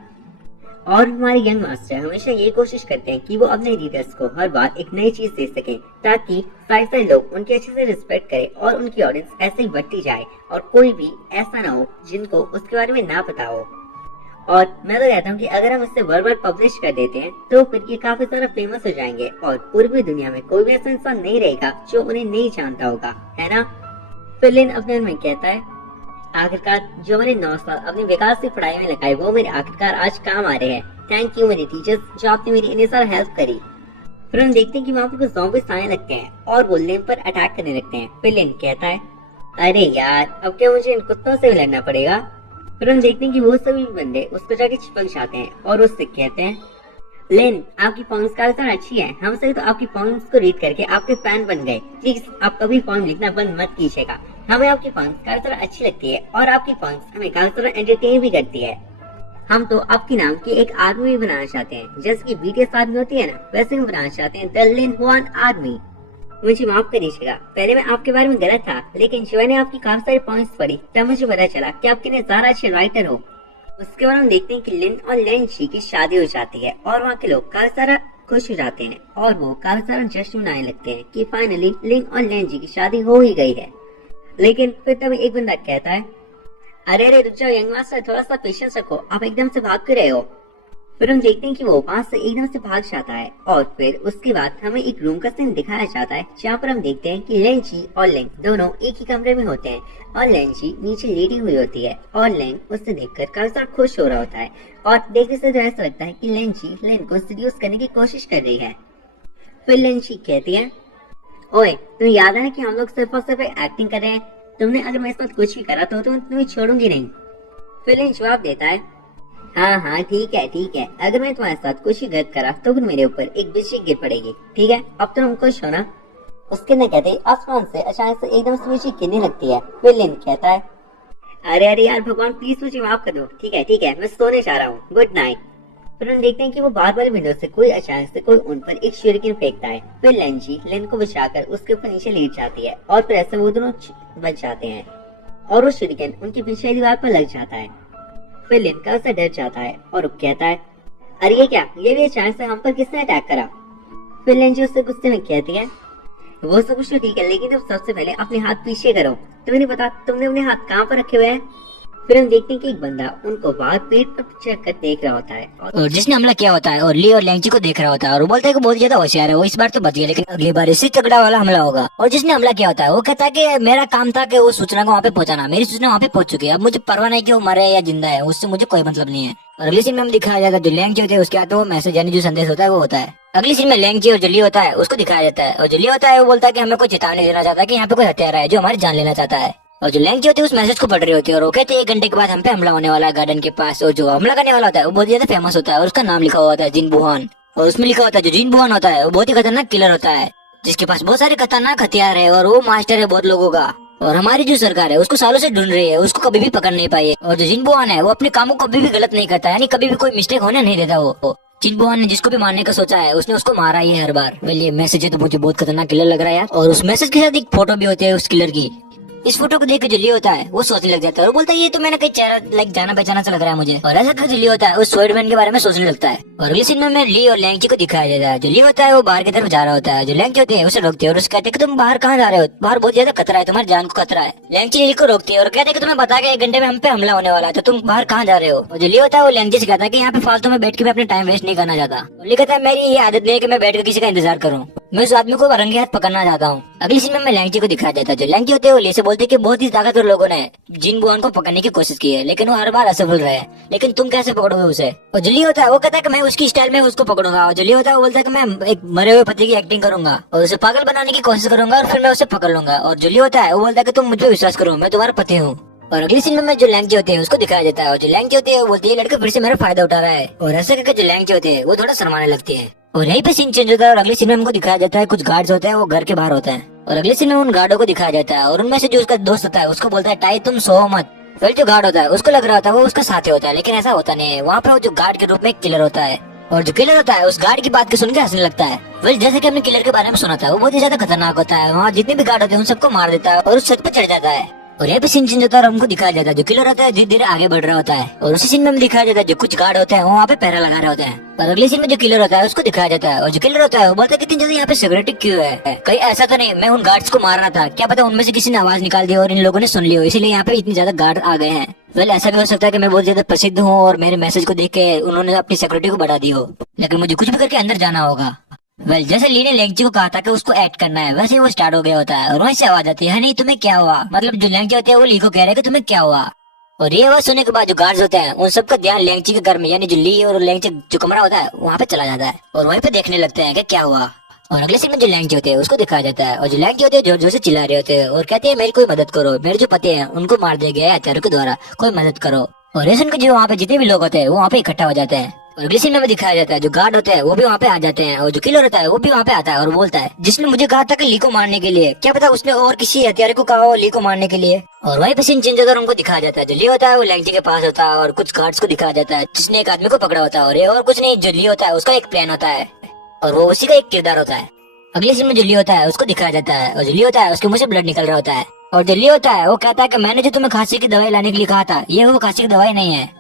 और हमारे यंग मास्टर हमेशा ये कोशिश करते हैं कि वो अपने रीडर्स को हर बार एक नई चीज दे सके, ताकि सारे लोग उनके अच्छे से रिस्पेक्ट करें और उनकी ऑडियंस ऐसे ही बढ़ती जाए और कोई भी ऐसा ना हो जिनको उसके बारे में ना पता हो। और मैं तो कहता हूँ कि अगर हम इसे वर्ल्ड वाइड पब्लिश कर देते हैं तो फिर ये काफी सारा फेमस हो जाएंगे और पूरी दुनिया में कोई भी ऐसा इंसान नहीं रहेगा जो उन्हें नहीं जानता होगा, है ना। फिर लिन अपने मन में कहता है, आखिरकार जो मैंने 9 साल अपनी बेकार से पढ़ाई में लगाई वो मेरे आखिरकार आज काम आ रहे हैं। थैंक यू मेरे टीचर्स जो आपने मेरी इतनी सारी हेल्प करी। फिर हम देखते हैं कि वहाँ पर कुछ ज़ॉम्बीज़ आने लगते हैं और वो लिन पर अटैक करने लगते हैं। फिर लिन कहता है, अरे यार अब क्या मुझे इन कुत्तों से भी लड़ना पड़ेगा। फिर हम देखते हैं कि वो सभी बंदे उसको जाके चिपक जाते हैं और उससे कहते हैं, लिन आपकी पॉइंट्स काफी सारी अच्छी है, हम सभी तो आपकी पॉइंट्स को रीड करके आपके फैन बन गए। प्लीज आप कभी पॉइंट लिखना बंद मत कीजिएगा, हमें आपकी पॉइंट्स काफी सारी अच्छी लगती है और आपकी पॉइंट्स हमें काफी सारा एंटरटेन भी करती है। हम तो आपके नाम की एक आर्मी भी बनाना चाहते हैं, जैसे कि बीटीएस आर्मी होती है ना, वैसे हम बनाना चाहते हैं द लिन हुआन आर्मी। मुझे माफ करिएगा, पहले मैं आपके बारे में गलत था, लेकिन जब मैंने आपकी काफी सारी पॉइंट्स पढ़ी तब मुझे पता चला कि आप कितने ज्यादा अच्छे राइटर हो। उसके बाद हम देखते हैं कि लिन और लेन जी की शादी हो जाती है और वहाँ के लोग काफी सारा खुश हो जाते हैं और वो काफी सारा जश्न मनाने लगते हैं कि फाइनली लिन और लेन जी की शादी हो ही गई है। लेकिन फिर तभी एक बंदा कहता है, अरे अरे रुक जाओ यंग मास्टर, थोड़ा सा पेशेंस रखो, आप एकदम से भाग कर रहे हो। फिर हम देखते हैं कि वो वहाँ से एकदम से भाग जाता है और फिर उसके बाद हमें एक रूम का सीन दिखाया जाता है जहाँ पर हम देखते हैं कि लेन जी और लेन दोनों एक ही कमरे में होते हैं और लेन जी नीचे लेटी हुई होती है और लेन उससे देखकर काफी सारा खुश हो रहा होता है और देखने से तो ऐसा लगता है कि लेन जी लेन को सीड्यूस करने की कोशिश कर रही है। फिर लेन जी कहती है, ओए तुम्हें याद है ना कि हम लोग सिर्फ और सिर्फ एक्टिंग कर रहे हैं, तुमने अगर मेरे साथ कुछ भी करा तो तुम्हें छोड़ूंगी नहीं। फिर लेन जवाब देता है, हाँ हाँ ठीक है, अगर मैं तुम्हारे साथ कुछ ही गलत करा तो फिर मेरे ऊपर एक बिजली गिर पड़ेगी, ठीक है, अब तुम खुश हो ना। उसके न कहते आसमान से अचानक से एकदम से बिजली गिरने लगती है। फिर लिन कहता है, अरे अरे यार भगवान प्लीज मुझे माफ कर दो, ठीक है मैं सोने जा रहा हूँ, गुड नाइट। फिर हम देखते हैं कि वो बार बार विंडो से कोई अचानक से कोई उन पर एक शूरिकेन फेंकता है। फिर लेन जी लेन को बचाकर उसके ऊपर नीचे लेट जाती है और फिर ऐसे वो दोनों बच जाते हैं और वो शूरिकेन उनकी पीछे दीवार पर लग जाता है। फिर लिन का उससे डर जाता है और कहता है, अरे ये क्या, ये भी अचानक से हम पर किसने अटैक करा। फिर लिन जी उससे गुस्से में कहती है, वो सब कुछ तो ठीक है, लेकिन तुम सबसे पहले अपने हाथ पीछे करो, तुम्हें नहीं पता तुमने अपने हाथ कहाँ पर रखे हुए हैं। फिर हम देखते हैं कि एक बंदा उनको बाहर पेट पर चेक कर देख रहा होता है और जिसने हमला किया होता है और ली और लैंची को देख रहा होता है और वो बोलता है कि बहुत ज्यादा होशियार है, वो इस बार तो बच गया, लेकिन अगली बार इससे तगड़ा वाला हमला होगा। और जिसने हमला किया होता है वो कहता है कि मेरा काम था कि वो सूचना को वहाँ पे पहुंचाना, मेरी सूचना वहाँ पे पहुंच चुकी है, अब मुझे परवाह नहीं कि वो मरे या जिंदा है, उससे मुझे कोई मतलब नहीं है। और अगली सीन में हम दिखाया जाएगा जो लैंची होते हैं उसके हाथ वो मैसेज यानी जो संदेश होता है वो होता है। अगली सीन में लैंची और जल्ली होता है उसको दिखाया जाता है और जल्ली होता है वो बोलता है कि हमें कोई चेतावनी देना चाहता है कि यहाँ पे कोई हत्यारा है जो हमारी जान लेना चाहता है। और जो लैंची होती है उस मैसेज को पढ़ रही होती है और वो कहते हैं 1 घंटे के बाद हम पे हमला होने वाला है गार्डन के पास। और जो हमला करने वाला होता है वो बहुत ज्यादा फेमस होता है और उसका नाम लिखा हुआ होता है जिन बुहान। और उसमें लिखा होता है जो जिन बुहान होता है वो बहुत ही खतरनाक किलर होता है जिसके पास बहुत सारे खतरनाक हथियार है और वो मास्टर है बहुत लोगों का। और हमारी जो सरकार है उसको सालों से ढूंढ रही है, उसको कभी भी पकड़ नहीं पाई है। और जो जिन बुहान है वो अपने कामों को कभी भी गलत नहीं करता, यानी कभी भी कोई मिस्टेक होने नहीं देता। वो जिन बुहान ने जिसको भी मारने का सोचा है उसने उसको मारा ही है हर बार। ये मैसेज है तो मुझे बहुत खतरनाक किलर लग रहा है यार। और उस मैसेज के साथ एक फोटो भी होती है उस किलर की। इस फोटो को देख के जल्ली होता है वो सोचने लग जाता है और बोलता है ये तो मैंने कहीं चेहरा लाइक जाना पहचाना सा लग रहा है मुझे। और ऐसा कर जल्ली होता है उस स्पाइडरमैन के बारे में सोचने लगता है। और अगली सीन में ली और लैंची को दिखाया जाता है। जल्ली होता है वो बाहर की तरफ जा रहा होता है, जो लैंची होती है उसे रोकती है और उससे कहते हैं कि तुम बाहर कहाँ जा रहे हो, बाहर बहुत ज्यादा खतरा है, तुम्हारी जान को खतरा है। लैंची जल्ली को रोकती है और कहते हैं कि तुम्हें बता के 1 घंटे में हम पे हमला होने वाला है, तो तुम बाहर कहाँ जा रहे हो। और जल्ली होता है वो लैंची से कहता है कि यहाँ पे फालतू में बैठ के मैं अपने टाइम वेस्ट नहीं करना चाहता। जल्ली कहता है मेरी ये आदत नहीं है कि मैं बैठ कर किसी का इंतजार करूँ, मैं उस आदमी को रंगे हाथ पकड़ना चाहता हूँ। अगली सीन में लैंची को दिखाया जाता है। जो लैंची होते हैं वो ली से बोलते हैं कि बहुत ही ताकतवर लोगों ने जिन बुआन को पकड़ने की कोशिश की है लेकिन वो हर बार असफल रहे, लेकिन तुम कैसे पकड़ोगे उसे। और जल्ली होता है वो कहता है कि मैं उसकी स्टाइल में उसको पकड़ूंगा। और जल्ली होता है वो बोलता है कि मैं एक मरे हुए पति की एक्टिंग करूंगा और उसे पागल बनाने की कोशिश करूंगा और फिर मैं उसे पकड़ लूंगा। और जल्ली होता है वो बोलता है कि तुम मुझ पर विश्वास करो, मैं तुम्हारा पति हूँ। और अगली सीन में जो लैंची होती है उसको दिखाया जाता है और जो लैंची होती है वो बोलती है लड़के फिर से मेरा फायदा उठा रहा है। और ऐसे करके जो लैंची होती है वो थोड़ा शर्माने लगती है। और यहीं पे सीन चेंज होता है और अगले सीन में हमको दिखाया जाता है कुछ गार्ड्स होते हैं वो घर के बाहर होते हैं। और अगले सीन में उन गार्डों को दिखाया जाता है और उनमें से जो उसका दोस्त होता है उसको बोलता है टाई तुम सो मत। फिर जो गार्ड होता है उसको लग रहा होता है वो उसका साथी होता है, लेकिन ऐसा होता नहीं है। वहाँ पे वो जो गार्ड के रूप में एक किलर होता है और जो किलर होता है उस गार्ड की बात के सुन के हंसने लगता है। वेल जैसे कि हमने किलर के बारे में सुना था वो बहुत ही ज्यादा खतरनाक होता है, वहाँ जितने भी गार्ड होते हैं उन सबको मार देता है और उस छत पे चढ़ जाता है। और यहाँ पे सीन चेंज होता है और हमको दिखाया जाता है जो किलर होता है धीरे धीरे आगे बढ़ रहा होता है। और उसी सीन में हम दिखाया जाता है जो कुछ गार्ड होते हैं वो वहाँ पे पहरा लगा रहे होते हैं। और अगले सीन में जो किलर होता है उसको दिखाया जाता है और जो किलर होता है वो बोलता है कितनी जल्दी यहाँ पे सिक्योरिटी क्यों है, कहीं ऐसा तो नहीं मैं उन गार्ड्स को मार रहा था, क्या पता उनमें से किसी ने आवाज निकाल दी और इन लोगों ने सुन ली हो, इसीलिए यहाँ पे इतनी ज्यादा गार्ड आ गए हैं। वेल ऐसा भी हो सकता है कि मैं बहुत ज्यादा प्रसिद्ध हूँ और मेरे मैसेज को देख के उन्होंने अपनी सिक्योरिटी को बढ़ा दी हो, लेकिन मुझे कुछ भी करके अंदर जाना होगा। वेल जैसे ली ने लेंगची को कहा था कि उसको ऐड करना है, वैसे ही वो स्टार्ट हो गया होता है और वहीं से आवाज आती है, नहीं तुम्हें क्या हुआ। मतलब जो लेंगची होते हैं वो ली को कह रहे हैं कि तुम्हें क्या हुआ। और ये आवाज सुनने के बाद जो गार्ड्स होते हैं उन सबका ध्यान लेंगची के घर में, यानी जो ली और लेंगची जो कमरा होता है वहाँ पे चला जाता है और वहीं पे देखने लगते हैं कि क्या हुआ। और अगले सीन में जो लेंगची होते हैं उसको दिखाया जाता है और जो लेंगची होते हैं जोर जोर से चिल्ला रहे होते हैं और कहते हैं मेरी कोई मदद करो, मेरे जो पति हैं उनको मार दिया गया है हत्यारों के द्वारा, कोई मदद करो। और ये सुनकर जो वहाँ पे जितने भी लोग होते हैं वो वहाँ पे इकट्ठा हो जाते हैं। और अगले सीन में भी दिखाया जाता है जो गार्ड होते हैं वो भी वहाँ पे आ जाते हैं और जो किलर होता है वो भी वहाँ पे आता है और बोलता है जिसने मुझे कहा था कि ली को मारने के लिए, क्या पता उसने और किसी हत्यारे को कहा हो ली को मारने के लिए। और वहीं पे सीन चेंज होता है और उनको दिखाया जाता है जो ली होता है वो लेंगची के पास होता है और कुछ गार्ड्स को दिखाया जाता है जिसने एक आदमी को पकड़ा होता है और ये और कुछ नहीं, जो ली होता है उसका एक प्लान होता है और वो उसी का एक किरदार होता है। अगले सीन में जो ली होता है उसको दिखाया जाता है और जो ली होता है उसके मुंह से ब्लड निकल रहा होता है और जो ली होता है वो कहता है कि मैंने जो तुम्हें खांसी की दवाई लाने के लिए कहा था ये वो खांसी की दवाई नहीं है।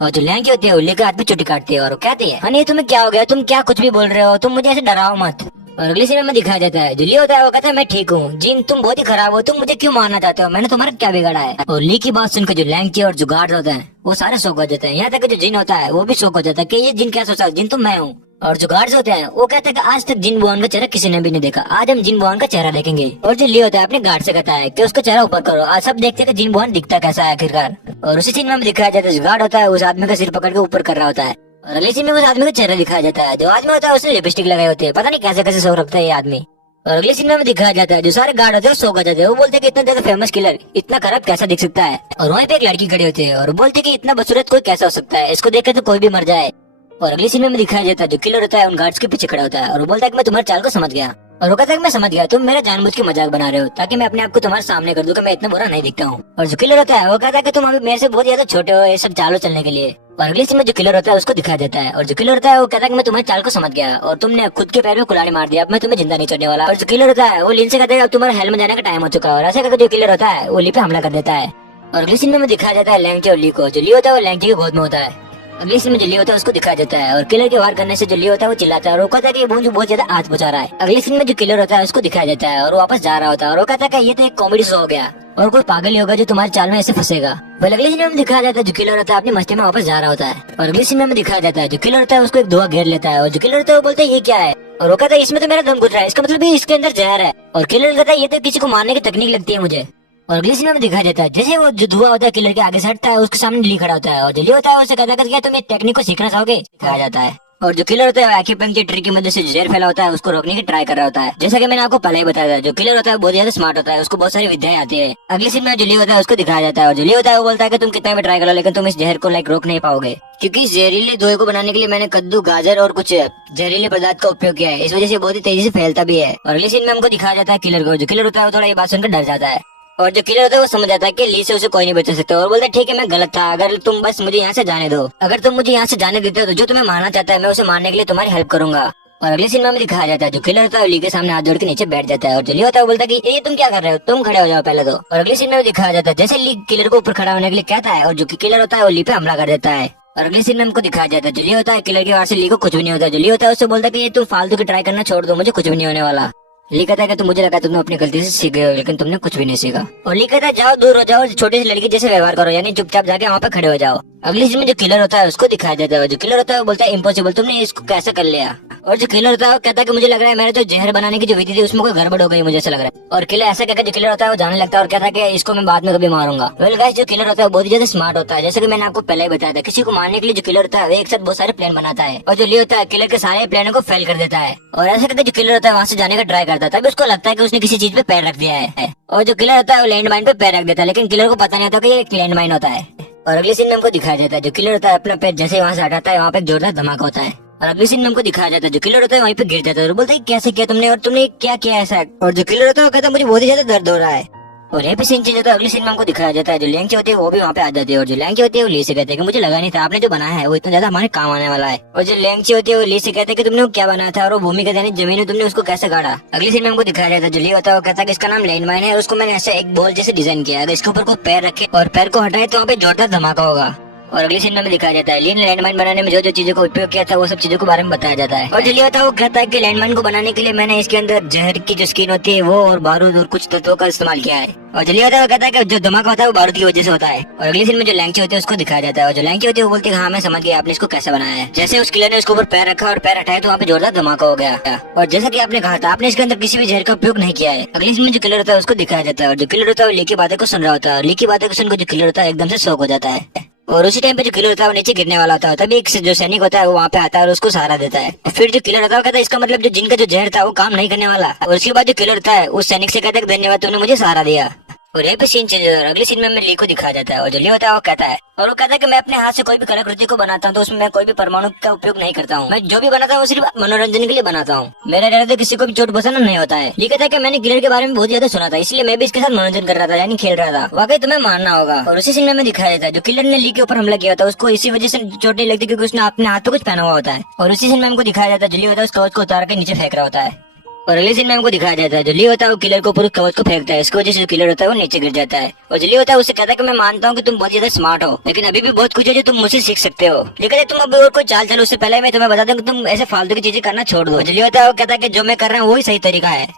और जो लैंकी होती है वो ली के हाथ पे चुटी काटती है और वो कहती है हनी तुम्हें क्या हो गया, तुम क्या कुछ भी बोल रहे हो, तुम मुझे ऐसे डराओ मत। और अगले सीन में दिखाया जाता है जो ली होता है वो कहता है मैं ठीक हूँ, जिन तुम बहुत ही खराब हो, तुम मुझे क्यों मारना चाहते हो, मैंने तुम्हारा क्या बिगाड़ा है। और ली की बात सुनकर जो लैंकी और जो गार्ड होते हैं वो सारे शौक हो जाते हैं, यहाँ तक जो जिन होता है वो भी शौक हो जाता है कि ये जिन क्या सोचा, जिन तो मैं हूँ। और जो गार्ड्स होते हैं वो कहते हैं कि आज तक जिन बुआन का चेहरा किसी ने भी नहीं देखा, आज हम जिन बुआन का चेहरा देखेंगे। और जो ली होता है अपने गार्ड से कहता है कि उसका चेहरा ऊपर करो, आज सब देखते हैं कि जिन बुआन दिखता कैसा है आखिरकार। और उसी सीन में दिखाया जाता है जो गार्ड होता है उस आदमी का सिर पकड़ के ऊपर कर रहा होता है और अगले सीन में उस आदमी का चेहरा दिखाया जाता है, जो आदमी होता है उसने लिपस्टिक लगाई होती है, पता नहीं कैसे कैसे सो रखता है ये आदमी। और अगले सीन में दिखाया जाता है जो सारे गार्ड होते हैं सो कर जाते हैं, वो बोलते हैं कि इतना ज्यादा फेमस किलर इतना खराब कैसा दिख सकता है। और वहीं पे एक लड़की खड़ी होती है और बोलती है कि इतना बदसूरत कोई कैसा हो सकता है, इसको देख के तो कोई भी मर जाए। और अगले सीन में दिखाया जाता है जो किलर होता है उन गार्ड्स के पीछे खड़ा होता है और वो बोलता है कि मैं तुम्हारे चाल को समझ गया। और वो कहता है कि मैं समझ गया, तुम मेरा जानबूझ के मजाक बना रहे हो ताकि मैं अपने आप को तुम्हारे सामने कर दूं कि मैं इतना बुरा नहीं दिखता हूँ। और जो किलर होता है वो कहता है कि तुम अभी मेरे से बहुत ज्यादा छोटे हो ये सब चालों चलने के लिए। और अगले सीन में जो किलर होता है उसको दिखाया जाता है और जो किलर होता है वो कहता है कि मैं तुम्हारे चाल को समझ गया और तुमने खुद के पैर में कुल्हाड़ी मार दिया, अब मैं तुम्हें जिंदा नहीं छोड़ने वाला। और जो किलर होता है वो लिन से कहता है अब तुम्हारे हेल में जाने का टाइम हो चुका है। और ऐसे करके जो किलर होता है वो ली पे हमला कर देता है। और अगले सीन में दिखाया जाता है लैंगची और ली को, जो ली होता है वो लैंगची की गोद में होता है। अगले सीन में जो ली होता है उसको दिखाया जाता है और किलर के वार करने से जो ली होता है वो चिल्लाता है और वो कहता है कि वो बहुत ज्यादा आग बुझा रहा है। अगले सीन में जो किलर होता है उसको दिखाया जाता है और वापस जा रहा होता है और वो कहता है कि ये तो एक कॉमेडी शो हो गया और कोई पागल ही होगा जो तुम्हारे चाल में ऐसे फंसेगा। वह अगले सीन में दिखाया जाता है जो किलर होता है अपनी मस्ती में वापस जा रहा होता है। और अगले सीन में दिखाया जाता है जो किलर होता है उसको एक धुआं घेर लेता है और जो किलर होता है वो बोलता है ये क्या है। और वो कहता है इसमें तो मेरा दम घुट रहा है, इसका मतलब इसके अंदर जहर है। और किलर कहता है ये तो किसी को मारने की तकनीक लगती है मुझे। और अगले सीन में दिखाया जाता है जैसे वो जो धुआं होता है किलर के आगे से हटता है उसके सामने ली खड़ा होता है और जो ली होता है उसे कहता है क्या तुम इस टेक्निक को सीखना चाहोगे, कहा जाता है। और जो किलर होता है एक्यूपंक्चर ट्री की मदद से जहर फैला होता है उसको रोकने की ट्राई कर रहा होता है। जैसा कि मैंने आपको पहले ही बताया था जो किलर होता है बहुत ज्यादा स्मार्ट होता है, उसको बहुत सारी विद्याएं आती है। अगले सीन में जो ली होता है उसको दिखाया जाता है और जो ली होता है वो बोलता है कि तुम कितना भी ट्राई करो लेकिन तुम इस जहर को रोक नहीं पाओगे, क्योंकि इस जहरीले धुएं को बनाने के लिए मैंने कद्दू, गाजर और कुछ जहरीले पदार्थ का उपयोग किया है, इस वजह से बहुत ही तेजी से फैलता भी है। और अगले सीन में हमको दिखाया जाता है किलर को, जो किलर होता है वो थोड़ा ये बात सुनकर डर जाता है और जो किलर होता है वो समझ जाता है कि ली से उसे कोई नहीं बचा सकता और बोलता है ठीक है मैं गलत था, अगर तुम बस मुझे यहाँ से जाने दो, अगर तुम मुझे यहाँ से जाने देते हो तो जो तुम्हें मारना चाहता है मैं उसे मारने के लिए तुम्हारी हेल्प करूंगा। और अगले सीन में दिखाया जाता है जो किलर होता है ली के सामने हाथ जोड़ के नीचे बैठ जाता है और जो ली होता है वो बोलता है कि ये तुम क्या कर रहे हो, तुम खड़े हो जाओ पहले तो। और अगले सीन में दिखाया जाता है जैसे ली किलर को ऊपर खड़ा होने के लिए कहता है और जो किलर होता है वो ली पे हमला कर देता है। और अगले सीन में हमको दिखाया जाता है जो ली होता है किलर की वार से ली को कुछ भी नहीं होता, जो ली होता है उससे बोलता है कि ये तुम फालतू की ट्राई करना छोड़ दो, मुझे कुछ भी नहीं होने वाला। ली कहता है कि मुझे लगा तुमने अपनी गलती से सीख गए हो लेकिन तुमने कुछ भी नहीं सीखा। और ली कहता है जाओ दूर हो जाओ, छोटी सी लड़की जैसे व्यवहार करो, यानी चुपचाप जाके वहाँ पे खड़े हो जाओ। अगली सीन में जो किलर होता है उसको दिखाया जाता है, जो किलर होता है वो बोलता है इम्पॉसिबल, तुमने इसको कैसे कर लिया। और जो किलर होता है वो कहता है कि मुझे लग रहा है मैंने तो जहर बनाने की जो विधि थी उसमें कोई गड़बड़ हो गई, मुझे ऐसा लग रहा है। और किलर ऐसा कहकर जो किलर होता है वो जाने लगता है और कहता है कि इसको मैं बाद में कभी मारूंगा। वेल गाइस जो किलर होता है वो बहुत ही ज्यादा स्मार्ट होता है, जैसे कि मैंने आपको पहले ही बताया था, किसी को मारने के लिए जो किलर होता है वो एक साथ बहुत सारे प्लान बनाता है और जो ली होता है किलर के सारे प्लानों को फेल कर देता है। और ऐसा करके जो किलर होता है वहाँ से जाने का ट्राई करता है, तभी उसको लगता है कि उसने किसी चीज पे पैर रख दिया है और जो किलर होता है वो लैंड माइन पे पैर रख देता है, लेकिन किलर को पता नहीं होता कि ये एक लैंड माइन होता है। और अगले सीन में हमको दिखाया जाता है जो किलर होता है अपना पैर जैसे वहाँ से हटाता है वहाँ पे जोरदार धमाका होता है। और अगले सीन में हमको दिखाया जाता है जो किलर होता है वहीं पे गिर जाता है और बोलता है कैसे किया तुमने और तुमने क्या किया ऐसा। और जो किलर होता है वो कहता है मुझे बहुत ही ज्यादा दर्द हो रहा है। और ये भी सीन चेंज होता है, अगले सीन में हमको दिखाया जाता है जो लैंकी होती है वो भी वहाँ पे आ जाती है और जो लैंकी होती है वो ली से कहते हैं कि मुझे लगा नहीं था आपने जो बनाया है वो इतना ज्यादा हमारे काम आने वाला है। और जो लैंकी होती है वो ली से कहते हैं कि तुमने क्या बनाया था और वो भूमि कहते हैं जमीन तुमने उसको कैसे गाड़ा। अगले सीन में हमको दिखाया जाता है जो ली होता है वो कहता है कि इसका नाम लैंड माइन है और उसको मैंने ऐसे एक बॉल जैसे डिजाइन किया है, अगर इसके ऊपर कोई पैर रखे और पैर को हटाए तो वहाँ पे जोरदार धमाका होगा। और अगली सीन में दिखाया जाता है ली ने लैंडमाइन बनाने में जो जो चीजों का उपयोग किया था वो सब चीजों के बारे में बताया जाता है। और जो लिया था वो कहता है कि लैंडमाइन को बनाने के लिए मैंने इसके अंदर जहर की जो स्किन होती है वो और बारूद और कुछ तत्वों का इस्तेमाल किया है। और जो लिया था वो कहता है कि जो धमाका होता है वो बारूद की वजह से होता है। और अगली सीन में जो लैंची होती है उसको दिखाया जाता है और जो लैंची होती है वो बोलती है हाँ मैं समझ गया आपने इसको कैसे बनाया है। जैसे उस किलर ने उसके ऊपर पैर रखा और पैर हटाया तो वहाँ पे जोरदार धमाका हो गया। और जैसा कि आपने कहा था आपने इसके अंदर किसी भी जहर का उपयोग नहीं किया है। अगली सीन में जो किलर होता है उसको दिखाया जाता है और जो किलर होता है वो ली की बातें को सुन रहा होता है। ली की बातें को सुनकर जो किलर होता है एकदम से शॉक हो जाता है और उसी टाइम पे जो किलर होता है वो नीचे गिरने वाला होता है। तभी एक जो सैनिक होता है वो वहाँ पे आता है और उसको सहारा देता है। फिर जो किलर होता है वो कहता है इसका मतलब जो जिनका जो जहर था वो काम नहीं करने वाला। और उसके बाद जो किलर होता है उस सैनिक से कहता है धन्यवाद तूने मुझे सहारा दिया। और यहीं पे सीन चेंज होता है। अगले सीन में ली को दिखाया जाता है और जो ली होता है वो कहता है और वो कहता है कि मैं अपने हाथ से कोई भी कलाकृति को बनाता हूँ तो उसमें मैं कोई भी परमाणु का उपयोग नहीं करता हूँ। मैं जो भी बनाता हूँ वो सिर्फ मनोरंजन के लिए बनाता हूँ। मेरा इरादा किसी को भी चोट पसंद नहीं होता है। ली कहता है कि मैंने किलर के बारे में बहुत ज्यादा सुना था इसलिए मैं भी इसके साथ मनोरंजन कर रहा था यानी खेल रहा था। वाकई तुम्हें मानना होगा। और उसी सीन में दिखाया जाता है जो किलर ने ली के ऊपर हमला किया था उसको इसी वजह से चोट नहीं लगती क्योंकि उसने अपने हाथ पे कुछ पहना हुआ होता है। और उसी सीन में हमको दिखाया जाता है जो ली होता है उस कवच को उतार के नीचे फेंक रहा होता है। और अगले सीन में हमको दिखाया जाता है जो ली होता है वो किलर को ऊपर कवच को फेंकता है। इसकी वजह से जो किलर होता है वो नीचे गिर जाता है। और जो ली होता है उससे कहता है कि मैं मानता हूँ कि तुम बहुत ज्यादा स्मार्ट हो लेकिन अभी भी बहुत कुछ है जो तुम मुझसे सीख सकते हो। लेकिन तुम अभी और कोई चाल चलो उससे पहले मैं तुम्हें बता दूं कि तुम ऐसे फालतू की चीजें करना छोड़ दो। जो ली होता है वो कहता है कि जो मैं कर रहा हूँ वही सही तरीका है।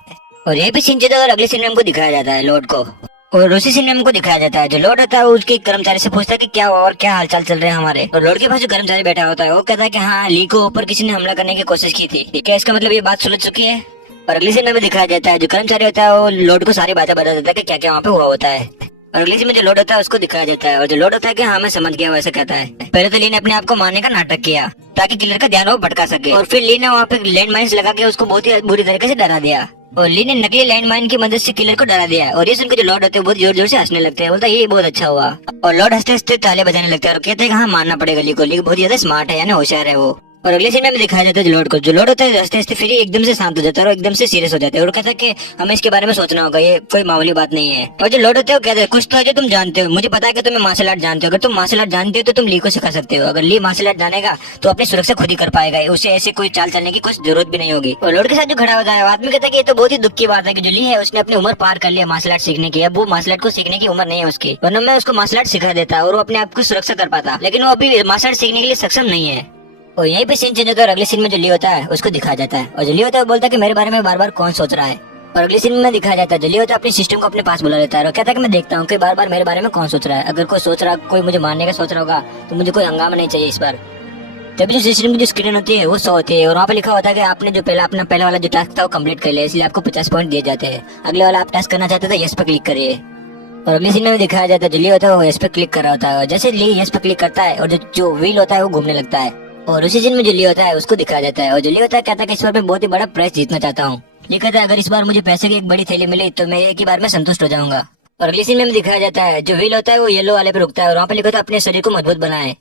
और ये भी सीन चीज और अगले सीन में हमको दिखाया जाता है लॉर्ड को। और उसी सीन में हमको दिखाया जाता है जो लॉर्ड होता है उसके कर्मचारी से पूछता है कि क्या हुआ और क्या हालचाल चल रहे हैं हमारे। और लॉर्ड के पास जो कर्मचारी बैठा होता है वो कहता है कि हाँ ली को ऊपर किसी ने हमला करने की कोशिश की थी। क्या इसका मतलब ये बात सुलझ चुकी है। और अगली सीन में दिखाया जाता है जो कर्मचारी होता है वो लॉर्ड को सारी बातें बता देता है कि क्या क्या वहाँ पे हुआ होता है। और अगली सीन में जो लॉर्ड होता है उसको दिखाया जाता है और जो लॉर्ड होता है कि हाँ मैं समझ गया वैसे कहता है। पहले तो ली ने अपने आप को मारने का नाटक किया ताकि किलर का ध्यान वो भटका सके और फिर ली ने वहाँ पे लैंड माइन्स लगा के उसको बहुत ही बुरी तरीके से डरा दिया। और ली ने नकली लैंड माइन की मदद से किलर को डरा दिया। और ये सुनकर जो लॉर्ड होते हैं बहुत जोर जोर से हंसने लगते हैं। बोलता है ये बहुत अच्छा हुआ। और लॉर्ड हंसते हंसते ताले बजाने लगते हैं और कहते हैं हाँ मानना पड़ेगा ली को। ली बहुत ज्यादा स्मार्ट है यानी होशियार है वो। और अगले सीन में दिखाया जाता है जो लॉर्ड को। जो लॉर्ड होता है हंसते हंसते फिर एकदम से शांत हो जाता है और एकदम से सीरियस हो जाता है और कहता है कि हमें इसके बारे में सोचना होगा ये कोई मामूली बात नहीं है। और जो लॉर्ड होते हैं वो कहते हैं कुछ तो है जो तुम जानते हो। मुझे पता है कि तुम्हें मार्शल आर्ट जानते हो। अगर तुम मार्शल आर्ट जानते हो तो तुम ली को सिखा सकते हो। अगर ली मार्शल आर्ट जानेगा तो अपनी सुरक्षा खुद ही कर पाएगा। उसे ऐसे कोई चाल चलने की कुछ जरूरत भी नहीं होगी। और लॉर्ड के साथ जो खड़ा होता है आदमी कहता है कि ये तो बहुत ही दुख की बात है कि जो ली है उसने अपनी उम्र पार कर लिया मार्शल आर्ट सीखने की। अब वो मार्शल आर्ट को सीखने की उम्र नहीं है उसकी वरना मैं उसको मार्शल आर्ट सिखा देता और वो अपने आप को सुरक्षा कर पाता। लेकिन वो अभी मार्शल आर्ट सीखने के लिए सक्षम नहीं है। और यहीं पे सीन चेंज होता है और अगले सीन में जो ली होता है उसको दिखाया जाता है। और जो ली होता है वो बोलता है कि मेरे बारे में बार बार कौन सोच रहा है। और अगले सीन में दिखाया जाता है जो ली होता है अपने सिस्टम को अपने पास बुला लेता है और कहता है कि मैं देखता हूँ कि बार बार मेरे बारे में कौन सोच रहा है। अगर कोई सोच रहा कोई मुझे मारने का सोच रहा होगा तो मुझे कोई हंगामा नहीं चाहिए इस बार। तभी जो सिस्टम की जो स्क्रीन होती है वो 100 होती है और वहाँ पे लिखा होता है कि आपने जो पहला वाला जो टास्क था वो कंप्लीट कर लिया इसलिए आपको 50 पॉइंट दिए जाते हैं। अगले वाला आप टास्क करना चाहते थे यस पे क्लिक करिए। और अगले सीन में दिखाया जाता है जो ली होता है वो यस पे क्लिक कर रहा होता है और जैसे ली यस पे क्लिक करता है और जो व्हील होता है वो घूमने लगता है। और उसी सीन में जो ली होता है उसको दिखाया जाता है और जो ली होता है कहता है कि इस बार मैं बहुत ही बड़ा प्राइज जीतना चाहता हूँ। ली कहता है अगर इस बार मुझे पैसे की एक बड़ी थैली मिली तो मैं एक ही बार में संतुष्ट हो जाऊंगा। और अगली सीन में दिखाया जाता है जो व्हील होता है वो येलो वाले पे रुकता है और वहाँ पे लिखा होता है अपने शरीर को मजबूत बनाए।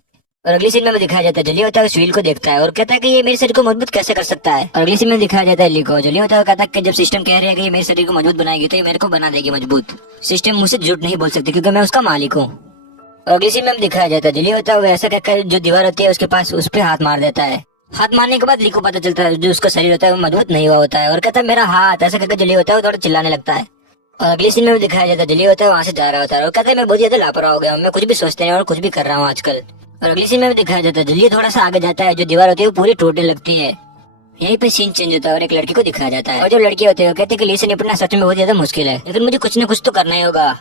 और अगली सीन में दिखाया जाता है जो ली होता है उस व्हील को देखता है और कहता है कि ये मेरे शरीर को मजबूत कैसे कर सकता है। और अगली सीन में दिखाया जाता है ली को। जो ली होता है कहता है कि जब सिस्टम कह रही है कि ये मेरे शरीर को मजबूत बनाएगी तो ये मेरे को बना देगी मजबूत। सिस्टम मुझसे झूठ नहीं बोल सकती क्योंकि मैं उसका मालिक हूँ। और अगली सीन में दिखाया जाता है जो ली होता है वो ऐसा कहकर जो दीवार होती है उसके पास उस पर हाथ मार देता है। हाथ मारने के बाद ली को पता चलता है जो उसका शरीर होता है वो मजबूत नहीं हुआ होता है और कहता है मेरा हाथ ऐसा कहकर जो ली होता है वो थोड़ा चिल्लाने लगता है। और अगली सीन में दिखाया जाता है जो ली होता है वहाँ से जा रहा होता है और कहता है मैं बहुत ज्यादा लापरवाह हो गया हूँ। मैं कुछ भी सोचते नहीं और कुछ भी कर रहा हूँ आजकल। और अगली सीन में दिखाया जाता है जो ली थोड़ा सा आगे जाता है जो दीवार होती है वो पूरी टूटने लगती है। यहीं पे सीन चेंज होता है और एक लड़की को दिखाया जाता है और जो लड़की होती है वो कहती है कि ली से निपटना सच में बहुत ज्यादा मुश्किल है लेकिन मुझे कुछ न कुछ तो करना ही होगा।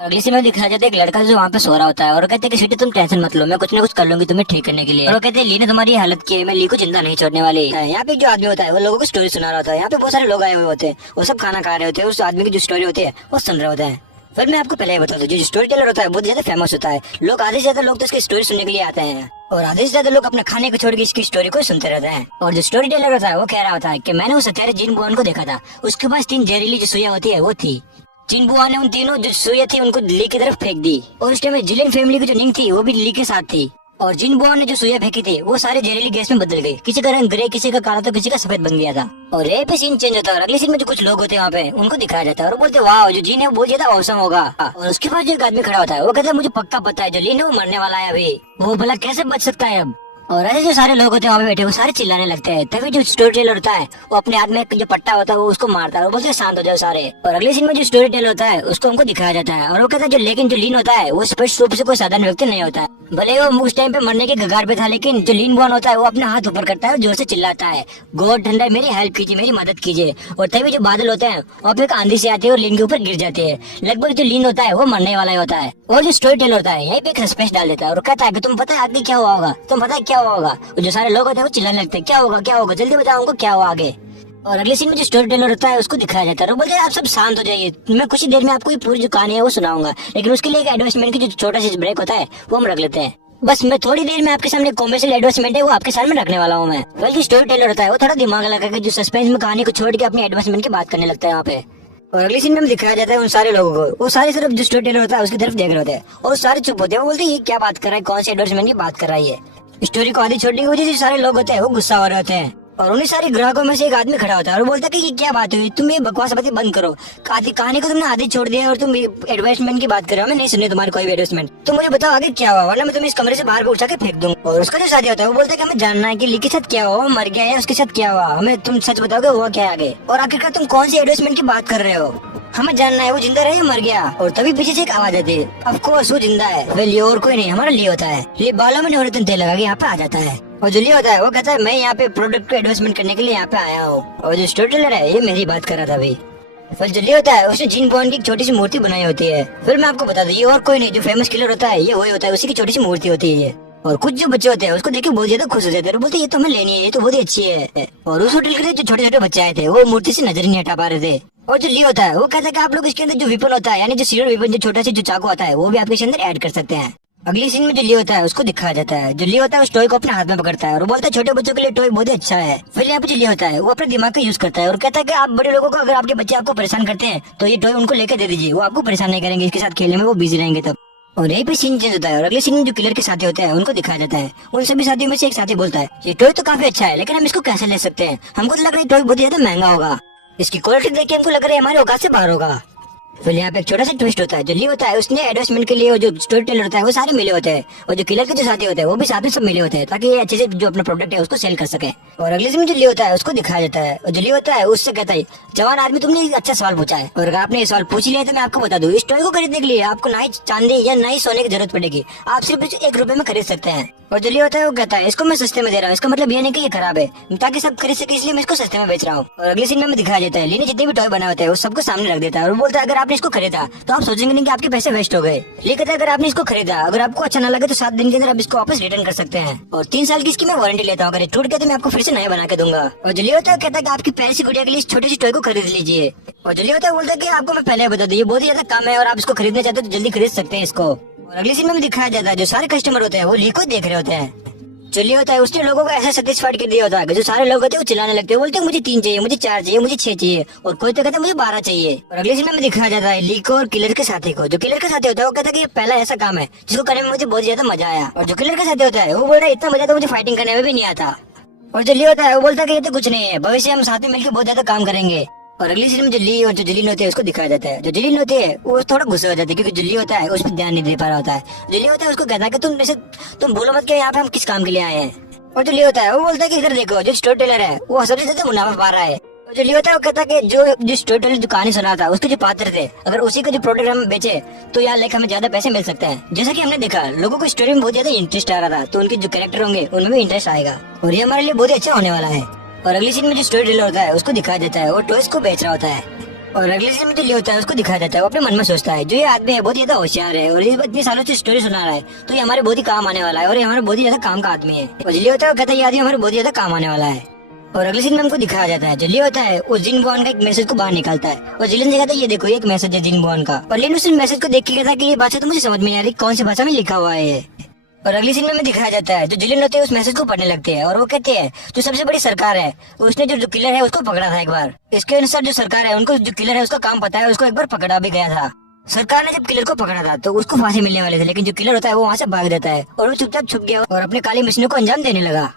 अगली सीन में दिखाया जाता है एक लड़का जो वहाँ पे सो रहा होता है और कहते हैं कि स्वीटी तुम टेंशन मत लो मैं कुछ ना कुछ कर लूंगी तुम्हें ठीक करने के लिए। और वो कहते हैं ली ने तुम्हारी हालत की है मैं ली को जिंदा नहीं छोड़ने वाली। यहाँ पे जो आदमी होता है वो लोगों को स्टोरी सुना रहा होता है। यहाँ पे बहुत सारे लोग आए हुए होते हैं वो सब खाना खा रहे होते हैं उस आदमी की जो स्टोरी होती है वो सुन रहे होते हैं। फिर मैं आपको पहले ही बता दूं जो स्टोरी टेलर होता है बहुत ज्यादा फेमस होता है। लोग आधे से ज्यादा लोग तो इसकी स्टोरी सुनने के लिए आते हैं और आधे से ज्यादा लोग अपने खाने को छोड़ के इसकी स्टोरी को सुनते रहते हैं। और जो स्टोरी टेलर होता है वो कह रहा होता है कि मैंने उस हत्यारे जिन बुआन को देखा था उसके पास 3 जहरीली जो सुइयां होती है वो थी। जिन बुआ ने उन तीनों जो सुइयां थी उनको ली की तरफ फेंक दी और उस टाइम जिलेन फैमिली की जो नींद थी वो भी ली के साथ थी। और जिन बुआ ने जो सुइयां फेंकी थी वो सारे जहरीली गैस में बदल गई। किसी का रंग ग्रे किसी का काला तो किसी का सफेद बन गया था। और ये पे सीन चेंज होता है और अगले सीन में जो कुछ लोग होते हैं वहाँ पे उनको दिखाया जाता है और बोलते वाह जो जीन है वो बहुत ज्यादा औसम होगा। और उसके पास जो एक आदमी खड़ा होता है वो कहता है मुझे पक्का पता है जो लीन है वो मरने वाला है अभी वो भला कैसे बच सकता है अब। और ऐसे जो सारे लोग होते हैं वहाँ पे बैठे वो सारे चिल्लाने लगते हैं। तभी जो स्टोरी टेलर होता है वो अपने हाथ में जो पट्टा होता है वो उसको मारता है और बोलते हैं शांत हो जाओ सारे। और अगले सीन में जो स्टोरी टेलर होता है उसको हमको दिखाया जाता है और वो कहता है लेकिन जो लीन होता है वो स्पष्ट रूप से कोई साधारण व्यक्ति नहीं होता है। भले वो उस टाइम पे मरने के कगार पे था, लेकिन जो लीन बॉन होता है वो अपना हाथ ऊपर करता है और जोर से चिल्लाता है, गॉड ठंडा मेरी हेल्प कीजिए, मेरी मदद कीजिए। और तभी जो बादल होते हैं वहाँ पे एक आंधी से आती है और लीन के ऊपर गिर जाती है। लगभग जो लीन होता है वो मरने वाला ही होता है। और जो स्टोरी टेलर होता है यहीं पे एक सस्पेंस डाल देता है और कहता है कि तुम पता है आगे क्या हुआ होगा, तुम पता है क्या हुआ होगा। जो सारे लोग होते हैं वो चिल्लाने लगते हैं क्या होगा क्या होगा, जल्दी बताओ उनको क्या हुआ आगे। और अगले सीन में जो स्टोरी टेलर होता है उसको दिखाया जाता है और बोलते हैं आप सब शांत हो जाइए, मैं कुछ ही देर में आपको ये पूरी जो कहानी है वो सुनाऊंगा, लेकिन उसके लिए एक एडवर्टाइजमेंट की जो छोटा सा ब्रेक होता है वो हम रख लेते हैं। बस मैं थोड़ी देर में आपके सामने कॉमर्शियल एडवर्टाइजमेंट है वो आपके सामने रखने वाला हूँ मैं। बल्कि स्टोरी टेलर होता है वो थोड़ा दिमाग लगा के जो सस्पेंस में कहानी को छोड़ के अपनी एडवर्टाइजमेंट की बात करने लगता है वहाँ पे। और अगली सीन में हम दिखाया जाता है उन सारे लोगों को, वो सारे सिर्फ जो स्टोरी टेलर होता है उसकी तरफ देख रहे होते हैं और सारे चुप होते हैं। वो बोलते हैं ये क्या बात कर रहा है, कौन सी एडवर्टाइजमेंट की बात कर रहा है ये। स्टोरी को आधी छोड़ने की वजह से सारे लोग होते हैं वो गुस्सा हो रहे होते हैं और उन्हीं सारे ग्राहकों में से एक आदमी खड़ा होता है और बोलता है कि ये क्या बात हुई, तुम ये बकवास बातें बंद करो, कहानी को तुमने आधी छोड़ दिया और तुम एडवर्टाइजमेंट की बात कर रहे हो, मैं नहीं सुननी तुम्हारी कोई भी एडवर्टाइजमेंट। तो मुझे बताओ आगे क्या हुआ, वरना मैं तुम्हें इस कमरे से बाहर उठा के फेंक दूंगा। और उसका जो साथी होता है वो बोलता है कि हमें जानना है कि ली के साथ क्या हुआ, मर गया या उसके साथ क्या हुआ, हमें तुम सच बताओगे हुआ क्या आगे, और आखिरकार तुम कौन सी एडवर्टाइजमेंट की बात कर रहे हो, हमें जानना है वो जिंदा रहे या मर गया। और तभी पीछे से एक आवाज आती है, ऑफ कोर्स वो जिंदा है, वेल ये और कोई नहीं हमारा ली होता है, ये बालों में नवरत्न तेल लगा के यहाँ पे आ जाता है। और जो ली होता है वो कहता है मैं यहाँ पे प्रोडक्ट को एडवर्टाइजमेंट करने के लिए यहाँ पे आया हूँ। और जो स्टोरी टेलर है ये मेरी बात कर रहा था अभी। फिर जो ली होता है उसने जीन बॉन्ड की एक छोटी सी मूर्ति बनाई होती है। फिर मैं आपको बता दूं ये और कोई नहीं, जो फेमस किलर होता है ये वही होता है, उसी की छोटी सी मूर्ति होती है ये। और कुछ जो बच्चे होते हैं उसको देख के बहुत ज्यादा खुश हो जाते हैं, बोलते ये तो हमें लेनी है, ये तो बहुत ही अच्छी है। और उस होटल के जो छोटे छोटे बच्चे आए थे वो मूर्ति से नजर नहीं हटा पा रहे थे। और जो ली होता है वो कहता है कि आप लोग इसके अंदर जो विपन होता है यानी जो सीरियल विपन जो छोटा सा जो चाकू आता है वो भी आपके अंदर ऐड कर सकते हैं। अगली सीन में जो ली होता है उसको दिखाया जाता है, जो ली होता है उस टॉय को अपने हाथ में पकड़ता है और बोलता है छोटे बच्चों के लिए टॉय बहुत ही अच्छा है। फिर यहाँ पे जो ली होता है वो अपने दिमाग का यूज करता है और कहता है कि आप बड़े लोगों को अगर आपके बच्चे आपको परेशान करते हैं तो ये टॉय उनको लेकर दे दीजिए, वो आपको परेशान नहीं करेंगे, इसके साथ खेलने में वो बिजी रहेंगे तब। और यही पे सीन चेंज होता है और अगले सीन में जो किलर के साथी होते हैं उनको दिखाया जाता है। उन सभी साथियों में से एक साथी बोलता है ये टॉय तो काफी अच्छा है लेकिन हम इसको कैसे ले सकते हैं, हमको तो लग रहा है टॉय बहुत ज्यादा महंगा होगा, इसकी क्वालिटी देख के हमको लग रहा है हमारे औकात से बाहर होगा। फिर यहाँ पे एक छोटा सा ट्विस्ट होता है, जो ली होता है उसने एडवर्टाइजमेंट के लिए और जो स्टोरी टेलर होता है वो सारे मिले होते हैं और जो किलर के जो साथी होते हैं वो भी साथ में सब मिले होते हैं ताकि ये अच्छे से जो अपना प्रोडक्ट है उसको सेल कर सके। और अगले दिन जो ली होता है उसको दिखाया जाता है और जो ली होता है उससे कहता है जवान आदमी तुमने एक अच्छा सवाल पूछा है और अगर आपने ये सवाल पूछ लिया तो मैं आपको बता दूं इस टॉय को खरीदने के लिए आपको ना ही चांदी या ना ही सोने की जरूरत पड़ेगी, आप सिर्फ ₹1 में खरीद सकते हैं। और जो ली होता है वो कहता है इसको मैं सस्ते में दे रहा हूँ, इसका मतलब ये नहीं कि ये खराब है, ताकि सब खरीद सके इसलिए मैं इसको सस्ते में बेच रहा हूँ। और अगले सीन में दिखाया जाता है ली ने जितने भी टॉय बनाए होते हैं वो सबको सामने रख देता है और बोलता है अगर आपने इसको खरीदा तो आप सोचेंगे नहीं कि आपके पैसे वेस्ट हो गए। ली कहता है अगर आपने इसको खरीदा अगर आपको अच्छा ना लगे तो 7 दिन के अंदर आप इसको वापस रिटर्न कर सकते हैं और 3 साल की इसकी मैं वारंटी लेता हूँ, अगर टूट गया तो मैं आपको फिर से नया बना के दूंगा। और जो ली होता है कहता है कि आपकी पैसे गुड़िया के लिए इस छोटी सी टॉय को खरीद लीजिए। और जो ली होता है बोलता है कि आपको मैं पहले बता दूं ये बहुत ही ज्यादा कम है और आप इसको खरीदना चाहते हो तो जल्दी खरीद सकते हैं इसको। और अगली सीन में दिखाया जाता है जो सारे कस्टमर होते हैं वो ली को देख रहे होते हैं। जो ली होता है उसने लोगों को ऐसा सेटिस्फाइड कर दिया होता है जो सारे लोग होते हैं वो चिल्लाने लगते हैं, बोलते हैं मुझे 3 चाहिए, मुझे 4 चाहिए, मुझे 6 चाहिए और कोई तो कहता है मुझे 12 चाहिए। और अगले सीन में दिखाया जाता है ली को और किलर के साथी को। जो किलर के साथी होता है वो कहता है कि ये पहला ऐसा काम है जिसको करने में मुझे बहुत ज्यादा मजा आया। और जो किलर के साथी होता है वो बोल रहा है इतना मजा तो मुझे फाइटिंग करने में भी नहीं आता। और जो ली होता है वो बोलता है कि ये तो कुछ नहीं है, भविष्य हम साथ में मिलकर बहुत ज्यादा काम करेंगे। और अगली सीन में जो ली और जो जलीन होती है उसको दिखाया जाता है। जो जलीन होती है वो थोड़ा गुस्सा हो जाती है क्योंकि जो ली होता है उस पर ध्यान नहीं दे पा रहा होता है। जो ली होता है उसको कहता है कि तुम बोलो मत कि यहाँ पे हम किस काम के लिए आए हैं। और जो ली होता है वो बोलता है कि इधर देखो जो स्टोरी टेलर है वो सबसे ज्यादा मुनाफा पा रहा है। और जो ली होता है वो कहता है कि जो स्टोरी टेलर जो कहानी सुना था उसके जो पात्र थे अगर उसी का जो प्रोडक्ट हम बेचे तो यार लेकर हमें ज्यादा पैसे मिल सकते हैं। जैसा कि हमने देखा लोगों को स्टोरी में बहुत ज्यादा इंटरेस्ट आ रहा था तो उनके जो कैरेक्टर होंगे उनमें भी इंटरेस्ट आएगा और ये हमारे लिए बहुत ही अच्छा होने वाला है। और अगली सीन में जो स्टोरी टेलर होता है उसको दिखाया जाता है वो टॉयज को बेच रहा होता है। और अगले सीन में जो ली होता है उसको दिखाया जाता है वो अपने मन में सोचता है जो ये आदमी है बहुत ज्यादा होशियार है और ये इतने सालों से स्टोरी सुना रहा है तो ये हमारे बहुत ही काम आने वाला है और ये हमारे बहुत ही ज्यादा काम का आदमी है। और जो ली होता है वो कहता है ये आदमी हमारे बहुत ज्यादा काम आने वाला है। और अगले सीन में हमको दिखाया जाता है जो ली होता है वो जिन बुआन का एक मैसेज को बाहर निकालता है और जिलन से कहता है ये देखो ये एक मैसेज है जिन बुआन का। और लिन उस मैसेज को देख के कहता है कि ये भाषा तो मुझे समझ में नहीं आ रही कौन सी भाषा में लिखा हुआ है ये। और अगली सीन में दिखाया जाता है जो जिलिन होते हैं उस मैसेज को पढ़ने लगते हैं और वो कहते हैं जो सबसे बड़ी सरकार है उसने जो किलर है उसको पकड़ा था एक बार। इसके अनुसार जो सरकार है उनको जो किलर है उसका काम पता है, उसको एक बार पकड़ा भी गया था। सरकार ने जब किलर को पकड़ा था तो उसको फांसी मिलने वाले थे लेकिन जो किलर होता है वो वहाँ से भाग देता है और वो चुपचाप छुप गया और अपने काली मिशनों को अंजाम देने लगा।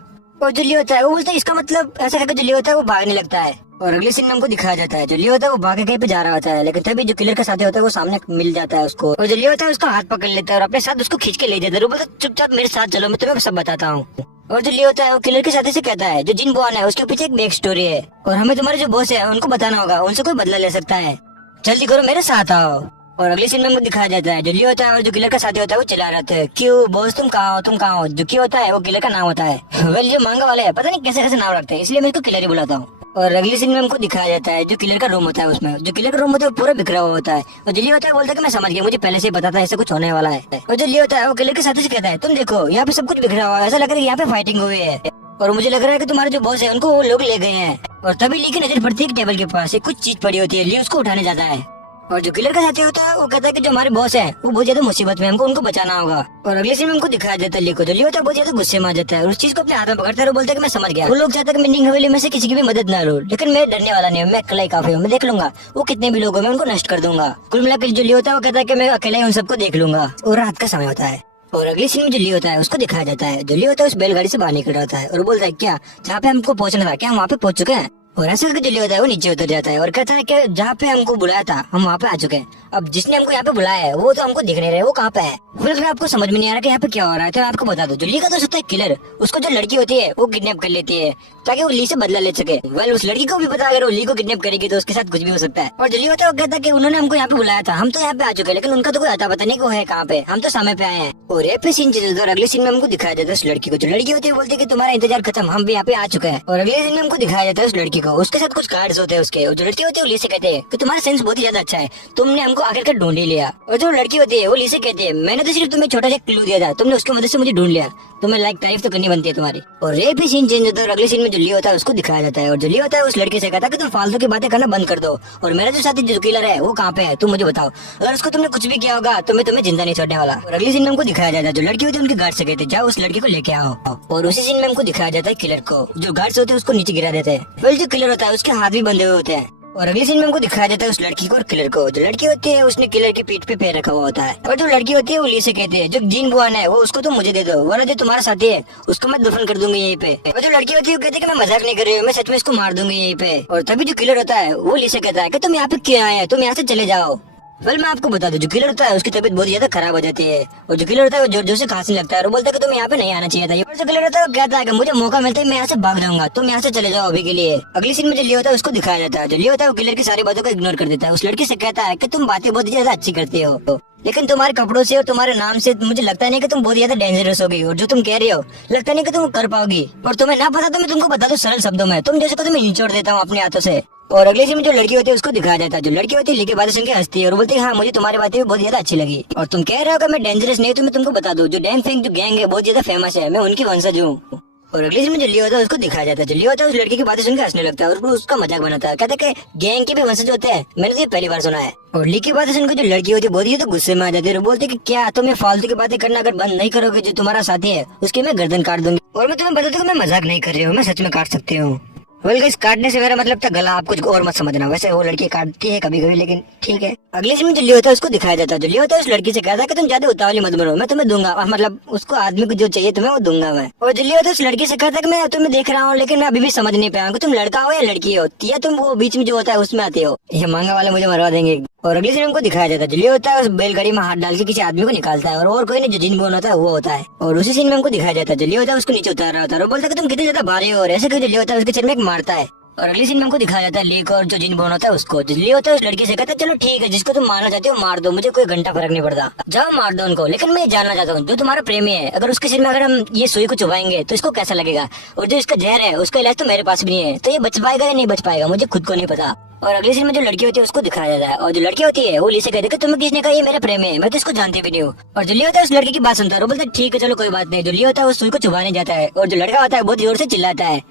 और जो ली होता है वो बोलता है इसका मतलब ऐसा कहकर जो ली होता है वो भागने लगता है। और अगले सीन में हमको दिखाया जाता है जो ली होता है वो भाग के कहीं पे जा रहा होता है लेकिन तभी जो किलर का साथी होता है वो सामने मिल जाता है उसको। और जो ली होता है उसका हाथ पकड़ लेता है और अपने साथ उसको खींच के ले जाता है। वो बोलता है चुपचाप मेरे साथ चलो मैं तुम्हें सब बताता हूँ। और जो लियो होता है वो किलर के साथी से कहता है जो जिन बुआन है उसके पीछे एक बैक स्टोरी है और हमें तुम्हारे जो बॉस है उनको बताना होगा, उनसे कोई बदला ले सकता है, जल्दी करो मेरे साथ आओ। और अगले सीन में हमको दिखाया जाता है जो लियो होता है और जो किलर का साथी होता है वो चिल्ला रहते हैं क्यों बॉस तुम कहाँ हो तुम कहाँ हो। जो की होता है वो किलर का नाम होता है। वेल जो मांगा वाले है पता नहीं कैसे कैसे नाम रखते हैं, इसलिए मैं इसको किलर ही बुलाता हूँ। और अगले सीन में हमको दिखाया जाता है जो किलर का रूम होता है उसमें जो किलर का रूम होता है वो पूरा बिखरा हुआ होता है और जो लियो होता है बोलता है कि मैं समझ गया, मुझे पहले से ही पता था ऐसा कुछ होने वाला है। और जो लियो होता है वो किलर के साथी से कहता है तुम देखो यहाँ पे सब कुछ बिखरा हुआ है, ऐसा लग रहा है यहाँ पे फाइटिंग हुई है और मुझे लग रहा है कि तुम्हारे जो बॉस है उनको वो लोग ले गए हैं। और तभी ली की नजर पड़ती है टेबल के पास एक कुछ चीज पड़ी होती है, ली उसको उठाने जाता है और जो किलर का साथी होता है वो कहता है कि जो हमारे बॉस है वो बहुत ज्यादा मुसीबत में, हमको उनको बचाना होगा। और अगले सीन में हमको दिखाया जाता है ली को, जो ली होता है बहुत ज्यादा गुस्से में आ जाता है और उस चीज को अपने हाथ में पकड़ता है और बोलता है कि मैं समझ गया, वो लोग चाहता है कि मैं निंग हवेली में से किसी की भी मदद ना लूं, लेकिन मैं डरने वाला नहीं हूँ, मैं अकेला ही काफी हूँ, मैं देख लूंगा वो कितने भी लोग हैं मैं उनको नष्ट कर दूंगा। कुल मिलाकर जो ली होता है वो कहता है कि मैं अकेला ही उन सबको देख लूंगा। और रात का समय होता है और अगले सीन में जो ली होता है उसको दिखाया जाता है जो ली होता है उस बैलगाड़ी से बाहर निकल रहा था और बोलता है क्या जहाँ पे हमको पहुंचना था क्या हम वहाँ पे पहुंच चुके हैं। और ऐसे करके जो ली होता है वो नीचे उतर जाता है और कहता है कि जहाँ पे हमको बुलाया था हम वहाँ पे आ चुके हैं, अब जिसने हमको यहाँ पे बुलाया है वो तो हमको दिख नहीं रहे, वो कहाँ पे है। फिर आपको समझ में नहीं आ रहा कि यहाँ पे क्या हो रहा है तो मैं आपको बता दूं जो ली का दोस्त होता है किलर, उसको जो लड़की होती है वो किडनैप कर लेती है ताकि वो ली से बदला ले सके। वेल उस लड़की को भी पता अगर वो ली को किडनैप करेगी तो उसके साथ कुछ भी हो सकता है। और जो ली होता है वो कहता है कि उन्होंने हमको यहाँ पे बुलाया था, हम तो यहाँ पे आ चुके हैं, लेकिन उनका तो कोई अता पता नहीं वो है कहाँ पे, हम तो समय पे आए हैं। और ये पे सीन चलता है अगले सीन में हमको दिखाया जाता है उस लड़की को, जो लड़की होती है बोलती है कि तुम्हारा इंतजार खत्म, हम भी यहाँ पे आ चुके हैं। और अगले सीन में हमको दिखाया जाता है उस लड़की को, उसके साथ कुछ कार्ड्स होते हैं उसके, और जो लड़की होती है वो ली से कहते हैं कि तुम्हारा सेंस बहुत ही ज्यादा अच्छा है, तुमने हमको आखिरकार ढूंढ ही लिया। और जो लड़की होती है वो ली से कहती है मैंने तो सिर्फ तुम्हें छोटा सा क्लू दिया था, तुमने उसकी मदद से मुझे ढूंढ लिया, तुम्हें लाइक तारीफ तो करनी बनती है तुम्हारी। और ये भी सीन चेंज होता है और अगले सीन में जो ली होता है उसको दिखाया जाता है और जो ली होता है उस लड़की से कहता है कि तुम फालतू की बातें करना बंद कर दो और मेरा जो साथी जो किलर है वो कहाँ पे है तुम मुझे बताओ, अगर उसको तुमने कुछ भी किया होगा तो मैं तुम्हें जिंदा नहीं छोड़ने वाला। और अगले सीन में हमको दिखाया जाता है जो लड़की होती है उनके गार्ड से कहते जाओ उस लड़की को लेके आओ। और उसी सीन में हमको दिखाया जाता है किलर को, जो गार्ड्स होते हैं उसको नीचे गिरा देते हैं, फिर जो किलर होता है उसके हाथ भी बंधे हुए होते हैं। और अगले सीन में हमको दिखाया जाता है उस लड़की को और किलर को, जो लड़की होती है उसने किलर की पीठ पे पैर रखा हुआ होता है और जो लड़की होती है वो ली से कहती है जो जीन बुआन है वो उसको तो मुझे दे दो वरना जो तुम्हारा साथी है उसको मैं दफन कर दूंगी यहीं पे। और जो लड़की होती है वो कहती है कि मैं मजाक नहीं कर रही हूँ, मैं सच में इसको मार दूंगी यहीं पे। और तभी जो किलर होता है वो ली से कहता है कि तुम यहाँ पे क्यों आए हैं, तुम यहाँ से चले जाओ। वेल मैं आपको बता दूं जो किलर होता है उसकी तबीयत बहुत ज्यादा खराब हो जाती है और जो किलर होता है वो जोर जोर से खांसने लगता है और बोलता है कि तुम यहाँ पे नहीं आना चाहिए था। और जो किलर होता है वो कहता है कि मुझे मौका मिलता है मैं यहाँ से भाग जाऊंगा, तुम यहाँ से चले जाओ अभी के लिए। अगली सीन में जो लियो होता है उसको दिखाया जाता है, जो लियो होता है वो किलर की सारी बातों को इग्नोर कर देता है, उस लड़की से कहता है कि तुम बातें बहुत ज्यादा अच्छी करती हो लेकिन तुम्हारे कपड़ों से और तुम्हारे नाम से मुझे लगता नहीं कि तुम बहुत ज्यादा डेंजरस होगी और जो तुम कह रही हो लगता नहीं कि तुम कर पाओगी और तुम्हें ना पता तो मैं तुमको बता दूं सरल शब्दों में, तुम जैसे को तुम्हें निचोड़ देता हूँ अपने हाथों से। और अगले सीन में जो लड़की होती है उसको दिखाया जाता है, जो लड़की होती है लेके बातें सुन के हंसती है और बोलती है हाँ मुझे तुम्हारी बातें भी बहुत ज्यादा अच्छी लगी और तुम कह रहे हो कि मैं डेंजरस नहीं, तो मैं तुमको बता दूं जो डैम फेंग जो गैंग है बहुत ज्यादा फेमस है, मैं उनकी वंशज हूँ। और अगले सीन में जो लियो होता है उसको दिखाया जाता है, जो लियो होता है उस लड़की की बातें सुनकर हंसने लगता है और उसका मजाक बनाता है, कहता है कि गैंग के भी वंशज होते हैं, मैंने तो ये पहली बार सुना है। और ली की बातें सुनकर जो लड़की होती है बहुत ही तो गुस्से में आ जाती है और बोलती है कि क्या तुम ये फालतू की बातें करना अगर बंद नहीं करोगे जो तुम्हारा साथी है उसकी मैं गर्दन काट दूंगी। और मैं तुम्हें बताता हूँ मैं मजाक नहीं कर रही हूँ, मैं सच में काट सकती हूँ। वेल गाइस काटने से मेरा मतलब था गला, आप कुछ और मत समझना, वैसे वो लड़की काटती है कभी कभी लेकिन ठीक है। अगले सीन में जो लियो होता है उसको दिखाया जाता है, जो लियो होता है उस लड़की से कहता है कि तुम ज्यादा उतावली मत बनो, मैं तुम्हें दूंगा, मतलब उसको आदमी को जो चाहिए तुम्हें वो दूंगा मैं। और जो लियो होता है उस लड़की से कहता है कि मैं तुम्हें देख रहा हूँ लेकिन मैं अभी भी समझ नहीं पाया तुम लड़का हो या लड़की हो या तुम वो बीच में जो होता है उसमें आते हो, ये मांगा वाले मुझे मरवा देंगे। और अगले सीन हमको दिखाया जाता है जो लियो होता है उस बैलगाड़ी में हाथ डाल के किसी आदमी को निकालता है और कोई नहीं जो जिन बोन होता है वो होता है। और उसी सीन में हमको दिखाया जाता है जो लियो होता है उसको नीचे उतार रहा होता है और बोलता है कि तुम कितने ज्यादा भारी हो, और ऐसे करके लियो होता है उसके सिर में एक मारता है। और अगले सीन में हमको दिखाया जाता है ली को और जो जिन बोन होता है उसको, जो ली होता है उस लड़की से कहता है चलो ठीक है जिसको तुम मारना चाहते हो मार दो, मुझे कोई घंटा फर्क नहीं पड़ता, जाओ मार दो उनको, लेकिन मैं जानना चाहता हूँ जो तुम्हारा प्रेमी है अगर उसके सिर में अगर हम ये सुई को चुभाएंगे तो इसको कैसा लगेगा, और जो इसका जहर है उसका इलाज तो मेरे पास भी नहीं है, तो ये बच पाएगा या नहीं बच पाएगा मुझे खुद को नहीं पता। और अगले सीन में जो लड़की होती है उसको दिखाया जाता है और जो लड़की होती है वो ली से कहती है कि तुम्हें किसने कहा ये मेरा प्रेम है, मैं तो इसको जानती भी नहीं हूँ। और जो ली होता है उस लड़की की बात सुनता है और बोलता है ठीक है चलो कोई बात नहीं। जो ली होता है उस सुई को चुभाने जाता है और जो लड़का होता है बहुत जोर से चिल्लाता है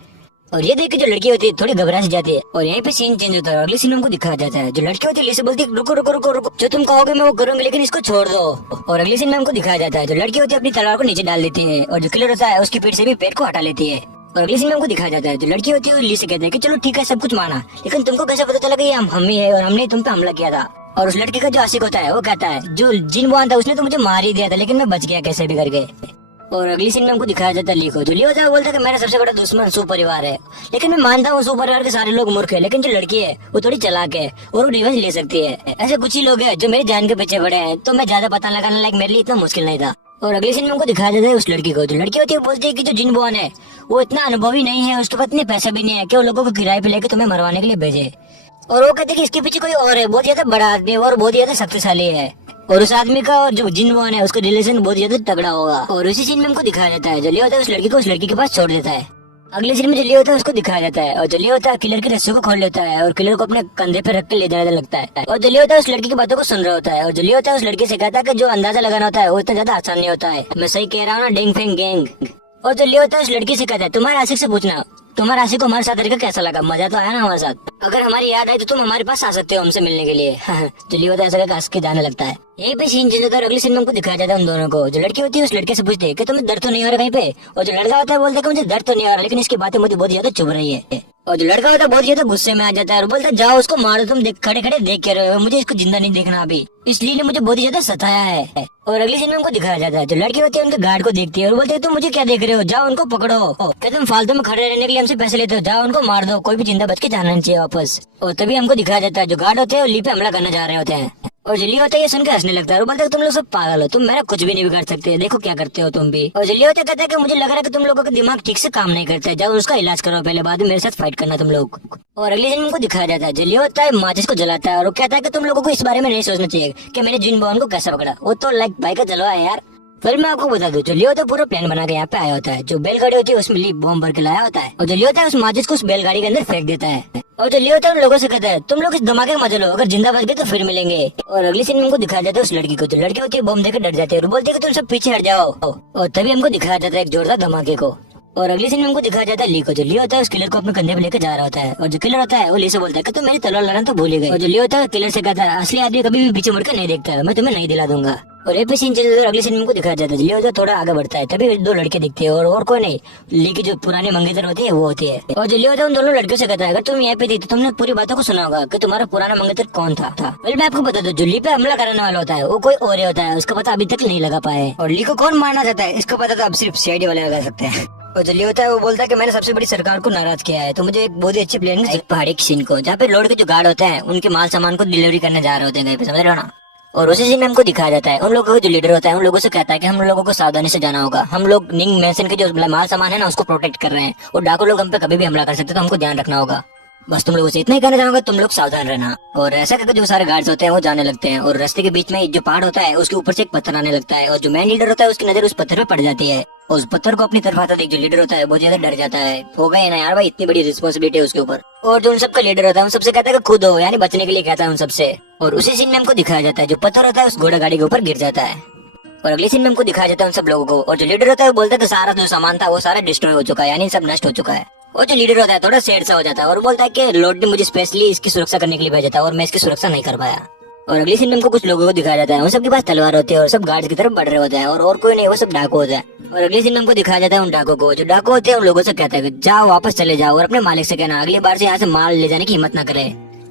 और ये देख के जो लड़की होती है थोड़ी घबरा सी जाती है। और यहीं पे सीन चेंज होता है, अगले सीन में हमको दिखाया जाता है जो लड़की होती है ली से बोलती है रुको रुको रुको रुको, जो तुम कहोगे मैं वो करूंगी लेकिन इसको छोड़ दो। और अगले सीन में हमको दिखाया जाता है जो लड़की होती है अपनी तलवार को नीचे डाल देती है और जो किलर होता है उसकी पीठ से भी पेट को हटा लेती है। और अगले सीन में हमको दिखाया जाता है जो लड़की होती है ली से कहते हैं कि चलो ठीक है सब कुछ माना, लेकिन तुमको कैसे पता चला कि ये हम ही है और हमने तुम पे हमला किया था। और उस लड़की का जो आशिक होता है वो कहता है जो जिन बुआन था उसने तो मुझे मार ही दिया था लेकिन मैं बच गया कैसे भी करके। और अगली सीन में हमको दिखाया जाता है ली को, जो ली होता है बोलता है कि मेरा सबसे बड़ा दुश्मन सुपरिवार है, लेकिन मैं मानता हूँ सुपरिवार के सारे लोग मूर्ख है, लेकिन जो लड़की है वो थोड़ी चालाक है और वो रिवेंज ले सकती है। ऐसे कुछ ही लोग हैं जो मेरी जान के पीछे पड़े हैं, तो मैं ज्यादा पता लगाने लायक मेरे लिए इतना मुश्किल नहीं था। और अगले सीन में हमको दिखाया जाता है उस लड़की को, जो लड़की होती है वो बोलती है कि जो जिनबॉन है वो इतना अनुभवी नहीं है, उसके पास इतने पैसे भी नहीं है कि वो लोगों को किराए पे लेके तुम्हें मरवाने के लिए भेजे। और वो कहते हैं कि इसके पीछे कोई और है, बहुत ज्यादा बड़ा आदमी है और बहुत ज्यादा शक्तिशाली है, और उस आदमी का और जो जिनबॉन है उसका रिलेशन बहुत ज्यादा तगड़ा होगा। और उसी सीन में हमको दिखाया जाता है जल्दी होता है उस लड़की को उस लड़की के पास छोड़ देता है। अगले सीन में जल्दी होता है उसको दिखाया जाता है, और जल्दी होता है किलर की रस्सी को खोल लेता है और किलर को अपने कंधे पे रख के ले जाने लगता है। और जल्दी होता है उस लड़की की बातों को सुन रहा होता है, और जल्दी होता है उस लड़की से कहता है कि जो अंदाजा लगाना होता है वो इतना ज्यादा आसान नहीं होता है, मैं सही कह रहा हूँ ना डेंग फेंग गैंग। और जल्दी होता है उस लड़की से कहता है तुम्हारे आशिक से पूछना तुम्हारे आशिक को हमारे साथ रहकर कैसा लगा, मजा तो आया ना हमारे साथ, अगर हमारी याद आई तो तुम हमारे पास आ सकते हो हमसे मिलने के लिए। जल्दी होता है ऐसा हंस के जाने लगता है। यही पे सीन चेंज होता है और अगले सीन में हमको दिखाया जाता है उन दोनों को। जो लड़की होती है उस लड़के से पूछती है कि तुम्हें दर्द तो नहीं हो रहा कहीं पे, और जो लड़का होता है बोलता है कि मुझे दर्द तो नहीं हो रहा, लेकिन इसकी बातें मुझे बहुत ज्यादा चुभ रही है। और जो लड़का होता है बहुत ज्यादा गुस्से में आ जाता है और बोलता है जाओ उसको मारो, तुम खड़े खड़े देख के रहे हो, मुझे इसको जिंदा नहीं देखना अभी, इसलिए ने मुझे बहुत ज्यादा सताया है। और अगले सीन में हमको दिखाया जाता है जो लड़की होती है उनके गार्ड को देखती है और बोलते है तुम मुझे क्या देख रहे हो, जाओ उनको पकड़ो, क्या तुम फालतू में खड़े रहने के लिए हमसे पैसे लेते हो, जाओ उनको मार दो, कोई भी जिंदा बच के जाना नहीं चाहिए वापस। और तभी हमको दिखाया जाता है जो गार्ड होते हैं वो ली पे हमला करने जा रहे होते हैं, और जल्दी होता है ये सुन के हंसने लगता है और बोलता है तुम लोग सब पागल हो, तुम मेरा कुछ भी नहीं बिगाड़ सकते, देखो क्या करते हो तुम भी। और जल्दी होता कहता है कि मुझे लग रहा है कि तुम लोगों का दिमाग ठीक से काम नहीं करता है, जाओ उसका इलाज करो पहले, बाद में मेरे साथ फाइट करना तुम लोग। और अगले दिन हमको दिखाया जाता है जल्दी होता है माचिस को जलाता है और वो कहता है कि तुम लोगों को इस बारे में नहीं सोचना चाहिए कि मैंने जिन बॉन को कैसा पकड़ा, वो तो लाइक भाई का जलवा है यार। फिर मैं आपको बता दूं जो लियो होता है पूरा प्लान बना के यहाँ पे आया होता है, जो बैलगाड़ी होती है उसमें ली बॉम्ब भर के लाया होता है, और जो लियो होता है उस माचिस को उस बैलगाड़ी के अंदर फेंक देता है। और जो लियो होता है उन लोगों से कहता है तुम लोग इस धमाके का मजा लो, अगर जिंदा बच गए तो फिर मिलेंगे। और अगली सीन में हमको दिखाया जाता है उस लड़की को, जो लड़की होती है बॉम्ब देकर डर जाती है और बोलती है कि तुम सब पीछे हट जाओ। और तभी हमको दिखाया जाता है एक जोरदार धमाके को। और अगले सीन में हमको दिखाया जाता है ली को, जो ली होता है उस किलर को अपने कंधे पे लेकर जा रहा होता है, और जो किलर होता है वो ली से बोलता है कि तुम मेरी तलवार लड़ना तो भूल ही गए। और जो ली होता है किलर से कहता है असली आदमी कभी भी पीछे मुड़कर नहीं देखता, मैं तुम्हें नहीं दिला दूंगा। और ये सीन चलता है अगले सीन में हमको दिखाया जाता है ली होता है थोड़ा आगे बढ़ता है, तभी दो लड़के दिखते हैं और कोई नहीं, ली की जो पुरानी मंगेतर होती है वो होती है। और जो ली होता है उन दोनों लड़कियों से कहता है अगर तुम यहाँ पे थी तो तुमने पूरी बातों को सुना होगा कि तुम्हारा पुराना मंगेतर कौन था। मैं आपको बता दूं जो ली पे हमला करने वाला होता है वो कोई और होता है, उसका पता अभी तक नहीं लगा पाए, और ली को कौन मारना चाहता है इसका पता तो अब सिर्फ सीआईडी वाले लगा सकते हैं। और जल्दी होता है वो बोलता है कि मैंने सबसे बड़ी सरकार को नाराज किया है, तो मुझे एक बहुत ही अच्छी प्लान है, एक पहाड़ी की सीन को जहाँ पे लोड के जो गार्ड होते हैं उनके माल सामान को डिलीवरी करने जा रहे होते हैं कहीं पे, समझ रहे हो ना। और उसी सीन में हमको दिखाया जाता है उन लोगों को जो लीडर होता है उन लोगों से कहता है कि हम लोगों को सावधानी से जाना होगा, हम लोग निंग मैंसन के जो माल सामान है ना उसको प्रोटेक्ट कर रहे हैं, और डाकू लोग हम पे कभी भी हमला कर सकते हैं, तो हमको ध्यान रखना होगा, बस तुम लोगों से इतना ही कहना चाहूंगा तुम लोग सावधान रहना। और ऐसा करके जो सारे गार्ड्स होते हैं वो जाने लगते हैं, और रास्ते के बीच में जो पहाड़ होता है उसके ऊपर से एक पत्थर आने लगता है, और जो मेन लीडर होता है उसकी नजर उस पत्थर पे पड़ जाती है, और उस पत्थर को अपनी तरफ आता देख जो लीडर होता है बहुत ज्यादा डर जाता है, हो गए ना यार भाई इतनी बड़ी रिस्पॉन्सिबिलिटी है उसके ऊपर। और जो उन सबका लीडर होता है उन सबसे कहता है कि खुद हो, यानी बचने के लिए कहता है उन सबसे। और उसी सीन में हमको दिखाया जाता है जो पत्थर होता है उस घोड़ा गाड़ी के ऊपर गिर जाता है, और अगले सीन में हमको दिखाया जाता है उन सब लोगों को, और जो लीडर होता है वो बोलता है कि सारा जो सामान था वो सारा डिस्ट्रॉय हो चुका है, यानी सब नष्ट हो चुका है। और जो लीडर होता है थोड़ा सैड सा हो जाता है और बोलता है कि लॉर्ड ने मुझे स्पेशली इसकी सुरक्षा करने के लिए भेजा था और मैं इसकी सुरक्षा नहीं कर पाया। और अगले सीन में हमको कुछ लोगों को दिखाया जाता है उन सबके पास तलवार होती है और सब गार्ड्स की तरफ बढ़ रहे होते हैं, और कोई नहीं वो सब डाकू होता है। और अगले सीन में हमको दिखाया जाता है उन डाकू को, जो डाकू होते हैं उन लोगों से कहता है कि जाओ वापस चले जाओ और अपने मालिक से कहना अगली बार से यहाँ से माल ले जाने की हिम्मत न करे।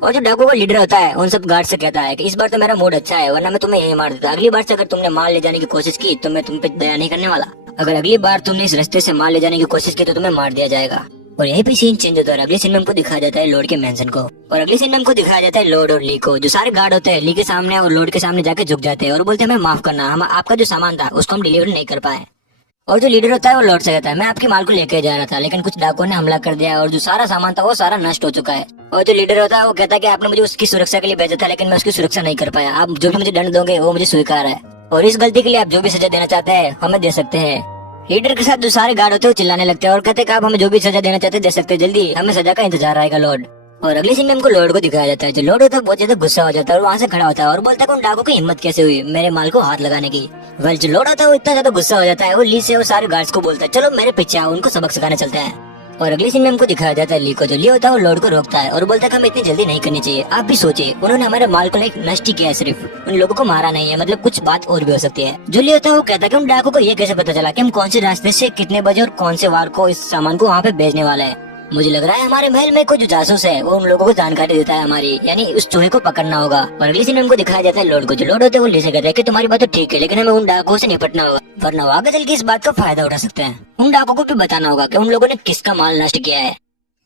और जो डाकू का लीडर होता है उन सब गार्ड से कहता है कि इस बार तो मेरा मूड अच्छा है, वरना मैं तुम्हें यही मार देता, अगली बार से अगर तुमने माल ले जाने की कोशिश की तो मैं तुम पे दया नहीं करने वाला, अगर अगली बार तुमने इस रास्ते से माल ले जाने की कोशिश की तो तुम्हें मार दिया जाएगा। और यही पे सीन चेंज होता है, अगले सीन में हमको दिखाया जाता है लॉर्ड के मेंशन को, और अगले सीन में हमको दिखाया जाता है लॉर्ड और ली को, जो सारे गार्ड होते हैं ली के सामने और लॉर्ड के सामने जाके झुक जाते हैं और बोलते हैं हमें माफ करना, हम आपका जो सामान था उसको हम डिलीवर नहीं कर पाए। और जो लीडर होता है वो लॉर्ड से कहता है मैं आपके माल को लेकर जा रहा था लेकिन कुछ डाकुओं ने हमला कर दिया और जो सारा सामान था वो सारा नष्ट हो चुका है। और जो लीडर होता है वो कहता है कि आपने मुझे उसकी सुरक्षा के लिए भेजा था लेकिन मैं उसकी सुरक्षा नहीं कर पाया, आप जो भी मुझे दंड दोगे वो मुझे स्वीकार है, और इस गलती के लिए आप जो भी सजा देना चाहते हैं हमें दे सकते हैं। लीडर के साथ जो सारे गार्ड होते हैं वो चिल्लाने लगते हैं और कहते हैं कि आप हमें जो भी सजा देना चाहते हैं दे सकते हैं, जल्दी हमें सजा का इंतजार रहेगा लॉर्ड। और अगले सीन में हमको लॉर्ड को दिखाया जाता है, जो लॉर्ड होता है बहुत ज्यादा गुस्सा हो जाता है और वहाँ से खड़ा होता है और बोलता है कि उन डाकू की हिम्मत कैसे हुई मेरे माल को हाथ लगाने की। वेल जो लॉर्ड होता है वो इतना ज्यादा गुस्सा हो जाता है वो ली से वो सारे गार्ड्स को बोलता है चलो मेरे पीछे आओ, उनको सबक सिखाने चलते हैं। और अगले सीन में हमको दिखाया जाता है ली को, जो ली होता है वो लॉर्ड को रोकता है और बोलता है कि हमें इतनी जल्दी नहीं करनी चाहिए, आप भी सोचिए उन्होंने हमारे माल को लाइक नष्ट ही किया है, सिर्फ उन लोगों को मारा नहीं है, मतलब कुछ बात और भी हो सकती है। जो ली होता है वो कहता है कि उन डाकू को ये कैसे पता चला कि हम कौन से रास्ते से कितने बजे और कौन से वार को इस सामान को वहाँ पे भेजने वाला है। मुझे लग रहा है हमारे महल में कोई जो जासूस है वो उन लोगों को जानकारी देता है हमारी, यानी उस चूहे को पकड़ना होगा। और अगले सीन में हमको दिखाया जाता है लॉर्ड को, जो लॉर्ड होते हैं वो ली से कहते हैं कि तुम्हारी बात तो ठीक है लेकिन हमें उन डाकुओं से निपटना होगा, वरना वो आगे चल के इस बात का फायदा उठा सकते हैं। उन डाकुओं को भी बताना होगा कि उन लोगों ने किसका माल नष्ट किया है।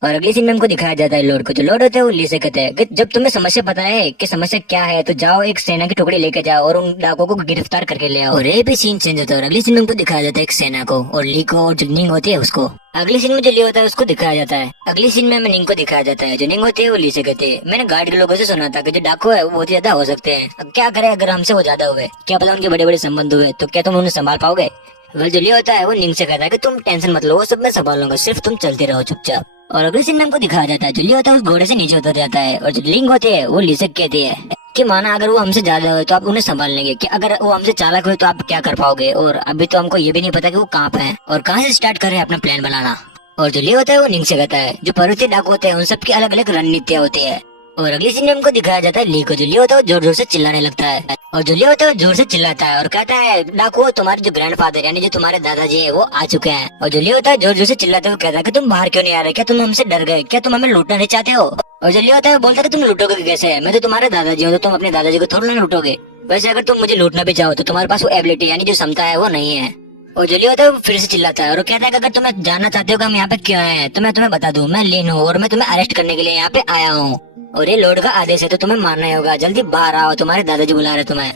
और अगली सीन में हमको दिखाया जाता है लॉर्ड को। जो लॉर्ड होते हैं वो ली से कहते हैं कि जब तुम्हें समस्या पता है कि समस्या क्या है तो जाओ एक सेना की टुकड़ी लेके जाओ और उन डाकुओं को गिरफ्तार करके ले आओ। और ये भी सीन चेंज होता है और अगली सीन में हमको दिखाया जाता है एक सेना को और ली को, और जो निंग होती है उसको। अगली सीन में जो ली होता है उसको दिखाया जाता है। अगली सीन में हमें निंग को दिखाया जाता है। जो निंग होती है वो ली से कहते हैं मैंने गार्ड के लोगों से सुना था कि जो डाकू है वो बहुत ज्यादा हो सकते हैं, अब क्या करे अगर हमसे वो ज्यादा हुए, क्या पता उनके बड़े बड़े संबंध हुए, तो क्या तुम उन्हें संभाल पाओगे। वेल जो ली होता है वो निंग से कहता है कि तुम टेंशन मत लो, वो सब मैं संभाल लूंगा, सिर्फ तुम चलते रहो चुपचाप। और अगले सीन में हमको दिखाया जाता है जो ली होता है उस घोड़े से नीचे उतर जाता है और जो लिंग होती है वो ली से कहती है कि माना अगर वो हमसे ज्यादा हो तो आप उन्हें संभाल लेंगे, कि अगर वो हमसे चालाक हुए तो आप क्या कर पाओगे, और अभी तो हमको ये भी नहीं पता कि वो कहाँ पे है और कहाँ से स्टार्ट कर रहे हैं अपना प्लान बनाना। और जो ली होता है वो निंग से कहता है जो पर्वतीय डाकू होते हैं उन सबकी अलग अलग रणनीतियाँ होती है। और अगली सीन में हमको दिखाया जाता है ली को। जो ली होता है वो जोर जोर से चिल्लाने लगता है और जो ली होता है वो जोर से चिल्लाता है और कहता है डाकू तुम्हारे जो ग्रैंडफादर यानी जो तुम्हारे दादाजी है वो आ चुके हैं। और जो ली होता है जोर जोर से चिल्लाते हुए कहता है कि तुम बाहर क्यों नहीं आ रहे, क्या तुम हमसे डर गए, क्या तुम हमें लूटना नहीं चाहते हो। और जो ली होता है वो बोलता है कि तुम लूटोगे कैसे, मैं तो तुम्हारे दादाजी हूँ, तो तुम अपने दादाजी को थोड़ा ना लूटोगे, वैसे अगर तुम मुझे लूटना भी चाहो तो तुम्हारे पास वो एबिलिटी यानी जो क्षमता है वो नहीं है। और जो ली होता है वो फिर से चिल्लाता है और कहता है कि अगर तुम्हें जानना चाहते हो कि हम यहाँ पे क्यों आए हैं तो मैं तुम्हें बता दूं, मैं लीन हूँ और मैं तुम्हें अरेस्ट करने के लिए यहाँ पे आया हूँ और ये लॉर्ड का आदेश है तो तुम्हें मानना ही होगा, जल्दी बाहर आओ, तुम्हारे दादाजी बुला रहे तुम्हें।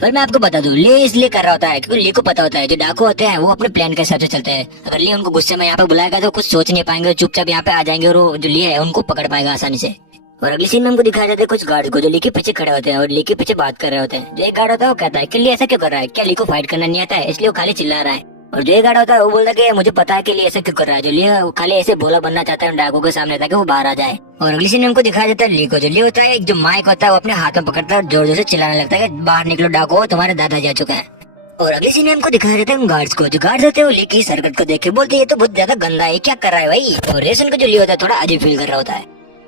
पर मैं आपको बता दूं ली इसलिए कर रहा होता है क्योंकि ली को पता होता है जो डाकू होते हैं वो अपने प्लान के हिसाब से चलते हैं, अगर ली उनको गुस्से में यहाँ पे बुलाएगा तो कुछ सोच नहीं पाएंगे, चुपचाप यहाँ पे आ जाएंगे और वो जो ली है उनको पकड़ पाएगा आसानी से। और अगली सीन में हमको दिखाया जाता है कुछ गार्ड को जो ली के पीछे खड़े होते हैं और ली के पीछे बात कर रहे होते हैं। जो एक गार्ड होता है वो कहता है कि ली ऐसा क्यों कर रहा है, क्या ली को फाइट करना नहीं आता है इसलिए वो खाली चिल्ला रहा है। और जो एक गार्ड होता है वो बोलता है कि मुझे पता है कि ली ऐसा क्यों कर रहा है, जो ली वो खाली ऐसे भोला बनना चाहता है डाकू के सामने ताकि वो बाहर आ जाए। और अगली सीन में हमको दिखाया जाता है ली को। जो ली होता है एक जो माइक होता है वो अपने हाथ में पकड़ता है और जोर जोर से चिल्लाने लगता है कि बाहर निकलो डाकू, तुम्हारे दादाजी आ चुके हैं। और अगली सीन में हमको दिखाया जाता है उन गार्ड्स को। जो गार्ड्स होते हैं वो ली की इस हरकत को देख के बोलते हैं ये तो बहुत ज्यादा गंदा है, क्या कर रहा है भाई। और रेशन को जो ली होता है थोड़ा अजीब फील कर रहा होता है।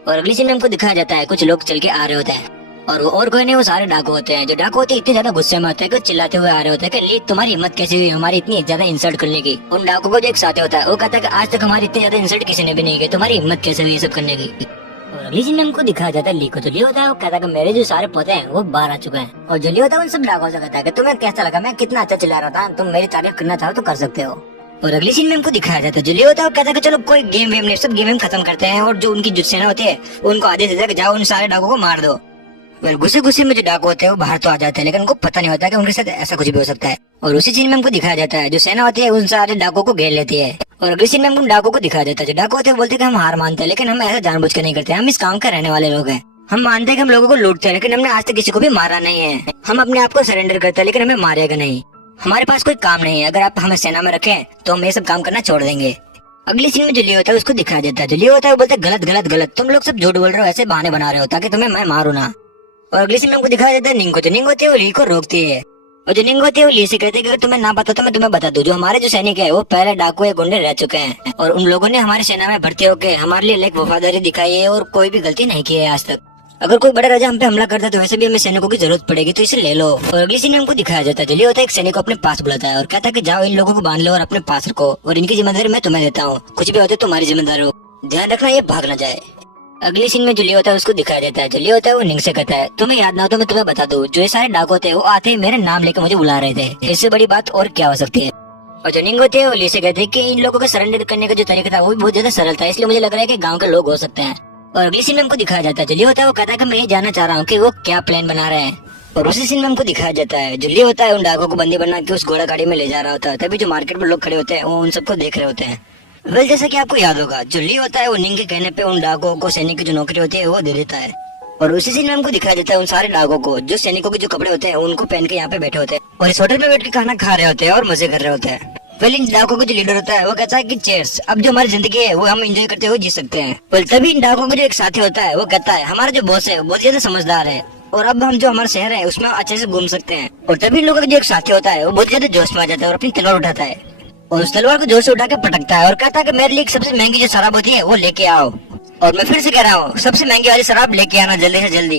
और अगली सीन में हमको दिखाया जाता है कुछ लोग चल के आ रहे होते हैं और वो और कोई नहीं वो सारे डाकू होते हैं। जो डाकू होते हैं इतने ज्यादा गुस्से में होते हैं कि चिल्लाते हुए आ रहे होते हैं कि ली तुम्हारी हिम्मत कैसी हुई हमारी इतनी ज्यादा इंसल्ट करने की। उन डाकू को जो एक साथी होता है वो कहता है कि आज तक हमारी इतनी ज्यादा इंसल्ट किसी ने भी नहीं की, तुम्हारी हिम्मत कैसे हुई ये सब करने की। और अगली सीन में हमको दिखाया जाता है ली को। तो ली होता है वो कहता है कि मेरे जो सारे पोते हैं वो बाहर आ चुके हैं। और जो ली होता है उन सब डाकुओं से कहता है कि तुम्हें कैसा लगा, मैं कितना अच्छा चिल्ला रहा था, तुम मेरी तारीफ करना चाहो तो कर सकते हो। और अगली सीन में हमको दिखाया जाता है जो ली होता है वो कहता है कि चलो कोई गेम वेम नहीं, सब गेम खत्म करते हैं और जो उनकी जो सेना होती है उनको आदेश देता है कि जाओ उन सारे डाकुओं को मार दो। गुस्से गुस्से में जो डाकू होते हैं वो बाहर तो आ जाते हैं लेकिन उनको पता नहीं होता कि उनके साथ ऐसा कुछ भी हो सकता है। और उसी सीन में हमको दिखाया जाता है जो सेना होती है उन सारे डाकुओं को घेर लेती है। और अगले सीन में हमको डाकू को दिखाया जाता है जो डाकू होते हैं बोलते हैं कि हम हार मानते हैं लेकिन हम ऐसा जानबूझ कर नहीं करते, हम इस काम का रहने वाले लोग हैं, हम मानते हैं कि हम लोगों को लूटते हैं लेकिन हमने आज तक किसी को भी मारा नहीं है, हम अपने आप को सरेंडर करते हैं लेकिन हमें मारेगा नहीं, हमारे पास कोई काम नहीं है, अगर आप हमें सेना में रखें तो हम ये सब काम करना छोड़ देंगे। अगली सीन में जो ली होता है उसको दिखाया जाता है जो ली होता है वो बोलते हैं गलत गलत गलत, तुम लोग सब झूठ बोल रहे हो, ऐसे बहाने बना रहे हो ताकि तुम्हें मैं मारू ना। और अगली सीन में हमको दिखाया जाता है निंग को। जो निंग होती है वो ली को रोकती है और जो निंग होती है वो ली से कहते हैं कि अगर तुम्हें ना पता तो मैं तुम्हें बता दूं, जो हमारे जो सैनिक है वो पहले डाकू या गुंडे रह चुके हैं और उन लोगों ने हमारी सेना में भर्ती होकर हमारे लिए लाइक वफादारी दिखाई है और कोई भी गलती नहीं की है आज तक। अगर कोई बड़ा राजा हम पे हमला करता है तो वैसे भी हमें सैनिकों की जरूरत पड़ेगी, तो इसे ले लो। और अगली सीन में हमको दिखाया जाता है जो ली होता है एक सैनिक को अपने पास बुलाता है और कहता है कि जाओ इन लोगों को बांध लो और अपने पास रखो और इनकी जिम्मेदारी मैं तुम्हें देता हूँ, कुछ भी होता है तुम्हारी जिम्मेदारी हो, ध्यान रखना ये भाग ना जाए। अगली सीन में जो ली होता है उसको दिखाया जाता है जो ली होता है वो निंग से कहता है तुम्हें याद ना हो तो मैं तुम्हें बता दूं, जो ये सारे डाकू होते हैं वो आते ही मेरे नाम लेकर मुझे बुला रहे थे, इससे बड़ी बात और क्या हो सकती है। और जो निंग होते हैं वो ली से कहते हैं कि इन लोगों को सरेंडर करने का जो तरीका था वो भी बहुत ज्यादा सरल था, इसलिए मुझे लग रहा है कि गाँव के लोग हो सकते हैं। और अगली सीन में हमको दिखाया जाता है जो ली होता है वो कहता है कि मैं ये जानना चाह रहा हूँ कि वो क्या प्लान बना रहे हैं। और उसी सीन में हमको दिखाया जाता है जो ली होता है उन डाकुओं को बंदी बना के उस घोड़ा गाड़ी में ले जा रहा होता है, तभी जो मार्केट में लोग खड़े होते हैं वो उन सबको देख रहे होते हैं। वेल जैसा कि आपको याद होगा जो ली होता है वो निंग के कहने पे उन डाकुओं को सैनिक की जो नौकरी होती है वो दे देता है। और उसी सीन में हमको दिखाया जाता है उन सारे डाकुओं को जो सैनिकों के जो कपड़े होते हैं उनको पहन के यहाँ पे बैठे होते हैं और इस होटल में बैठ के खाना खा रहे होते हैं और मजे कर रहे होते हैं। पहले इन डाकुओं का जो लीडर होता है वो कहता है कि चेयर्स, अब जो हमारी जिंदगी है वो हम एंजॉय करते हुए जी सकते हैं। पर तभी इन डाकुओं का जो एक साथी होता है वो कहता है हमारा जो बॉस है वो बहुत ज्यादा समझदार है और अब हम जो हमारा शहर है उसमें अच्छे से घूम सकते हैं। और तभी इन लोगों का जो एक साथी होता है वो बहुत ज्यादा जोश में आ जाता है और अपनी तलवार उठाता है और उस तलवार को जोर से उठा के पटकता है और कहता है कि मेरे लिए सबसे महंगी जो शराब होती है वो लेके आओ। और मैं फिर से कह रहा हूँ सबसे महंगी वाली शराब लेके आना जल्दी से जल्दी,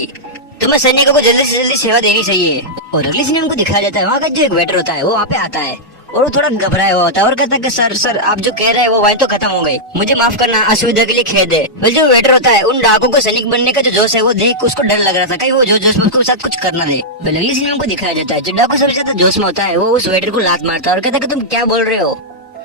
तुम्हें सैनिकों को जल्दी से जल्दी सेवा देनी चाहिए। और अगले सीन में हमको दिखाया जाता है वहाँ का जो एक वेटर होता है वो वहाँ पे आता है और वो थोड़ा घबराया हुआ होता है और कहता है कि सर आप जो कह रहे हैं वो वाइन तो खत्म हो गई, मुझे माफ करना, असुविधा के लिए खेद है। वेल जो वेटर होता है उन डाकुओं को सैनिक बनने का जो जोश है वो देख उसको डर लग रहा था कहीं वो जोश में उसको साथ कुछ करना दे। वेल अगली सीन में हमको दिखाया जाता है जो डाकू सबसे ज्यादा जोश में होता है वो उस वेटर को लात मारता है और कहता है कि तुम क्या बोल रहे हो,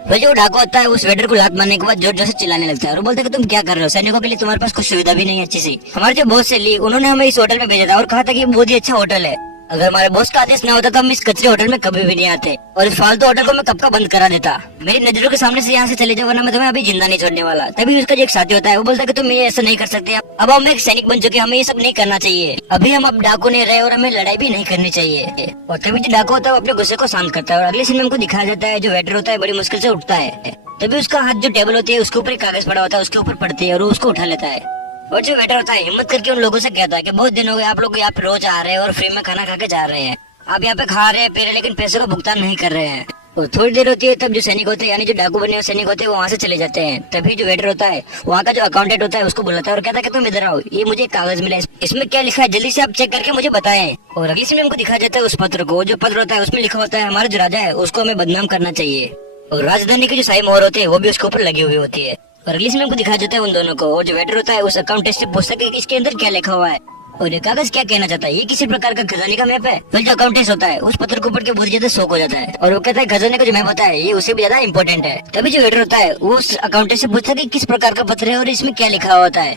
वही जो डाकू होता है उस वेटर को लात मारने के बाद जोर जोर से चिल्लाने लगता है और बोलता है कि तुम क्या कर रहे हो, सैनिकों के लिए तुम्हारे पास कुछ सुविधा भी नहीं है अच्छी सी। हमारे जो बॉस से ली उन्होंने हमें इस होटल में भेजा था और कहा था कि बहुत ही अच्छा होटल है, अगर हमारे बॉस का आदेश न होता तो हम इस कचरे होटल में कभी भी नहीं आते और इस फालतू होटल को मैं कब का बंद करा देता। मेरी नजरों के सामने से यहाँ से चले जाओ वरना मैं तुम्हें अभी जिंदा नहीं छोड़ने वाला। तभी उसका जो एक साथी होता है वो बोलता है कि तुम ये ऐसा नहीं कर सकते, अब हम एक सैनिक बन चुके, हमें ये सब नहीं करना चाहिए, अभी हम अब डाकू नहीं रहे और हमें लड़ाई भी नहीं करनी चाहिए। और तभी जो डाकू होता है वो अपने गुस्से को शांत करता है और अगले सीन में हमको दिखाया जाता है जो वेटर होता है बड़ी मुश्किल से उठता है। तभी उसका हाथ जो टेबल होती है उसके ऊपर एक कागज पड़ा होता है उसके ऊपर पड़ती है और वो उसको उठा लेता है। और जो वेटर होता है हिम्मत करके उन लोगों से कहता है कि बहुत दिन हो गए आप लोग यहाँ पे रोज आ रहे हैं और फ्री में खाना खा के जा रहे हैं, आप यहाँ पे खा रहे हैं पी रहे हैं लेकिन पैसे का भुगतान नहीं कर रहे हैं। और थोड़ी देर होती है तब जो सैनिक होते हैं यानी जो डाकू बने हुए सैनिक होते हैं वो वहाँ से चले जाते हैं। तभी जो वेटर होता है वहाँ का जो अकाउंटेंट होता है उसको बुलाता है और कहता है कि तुम इधर आओ, ये मुझे एक कागज मिला है, इसमें क्या लिखा है जल्दी से आप चेक करके मुझे बताएं। और अगली सीन में हमको दिखाया जाता है उस पत्र को, जो पत्र होता है उसमें लिखा होता है हमारा जो राजा है उसको हमें बदनाम करना चाहिए और राजधानी की जो सारी मोहर होती है वो भी उसके ऊपर लगी हुई होती है। और अगली सीन में हमको दिखाया जाता है उन दोनों को और जो वेटर होता है उस अकाउंटेंट से पूछता है कि इसके अंदर क्या लिखा हुआ है और ये कागज क्या कहना चाहता है, ये किसी प्रकार का खजाने का मैप है। फिर जो अकाउंटेंट होता है उस पत्र को पढ़ के बहुत ज्यादा शौक हो जाता है और वो कहता है खजाने का जो मैप होता है ये उससे भी ज्यादा इंपॉर्टेंट है। तभी जो वेटर होता है वो उस अकाउंटेंट से पूछता है कि किस प्रकार का पत्र है और इसमें क्या लिखा होता है।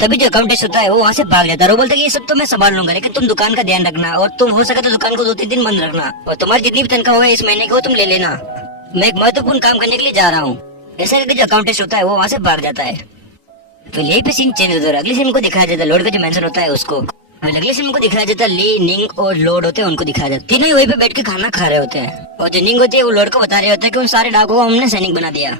तभी जो अकाउंटेंट होता है वो वहाँ से भाग जाता है और बोलता है कि ये सब तो मैं संभाल लूंगा लेकिन तुम दुकान का ध्यान रखना और तुम हो सके तो दुकान को 2-3 दिन बंद रखना और तुम्हारी जितनी भी तनख्वाह होगा इस महीने की वो तुम ले लेना, मैं एक महत्वपूर्ण काम करने के लिए जा रहा हूँ। ऐसा करके जो अकाउंटेंट होता है वो वहाँ से भाग जाता है। फिर यही पे सीन चेंज होता है, अगले सीन को दिखाया जाता है लॉर्ड का जो मेंशन होता है उसको। अगले सीन को दिखाया जाता है ली, निंग और लॉर्ड होते हैं उनको दिखाया जाता है, तीनों ही वहीं पे बैठ के खाना खा रहे होते हैं और जो निंग होती है वो लॉर्ड को बता रहे होते हैं कि उन सारे डाकुओं को हमने सैनिक बना दिया।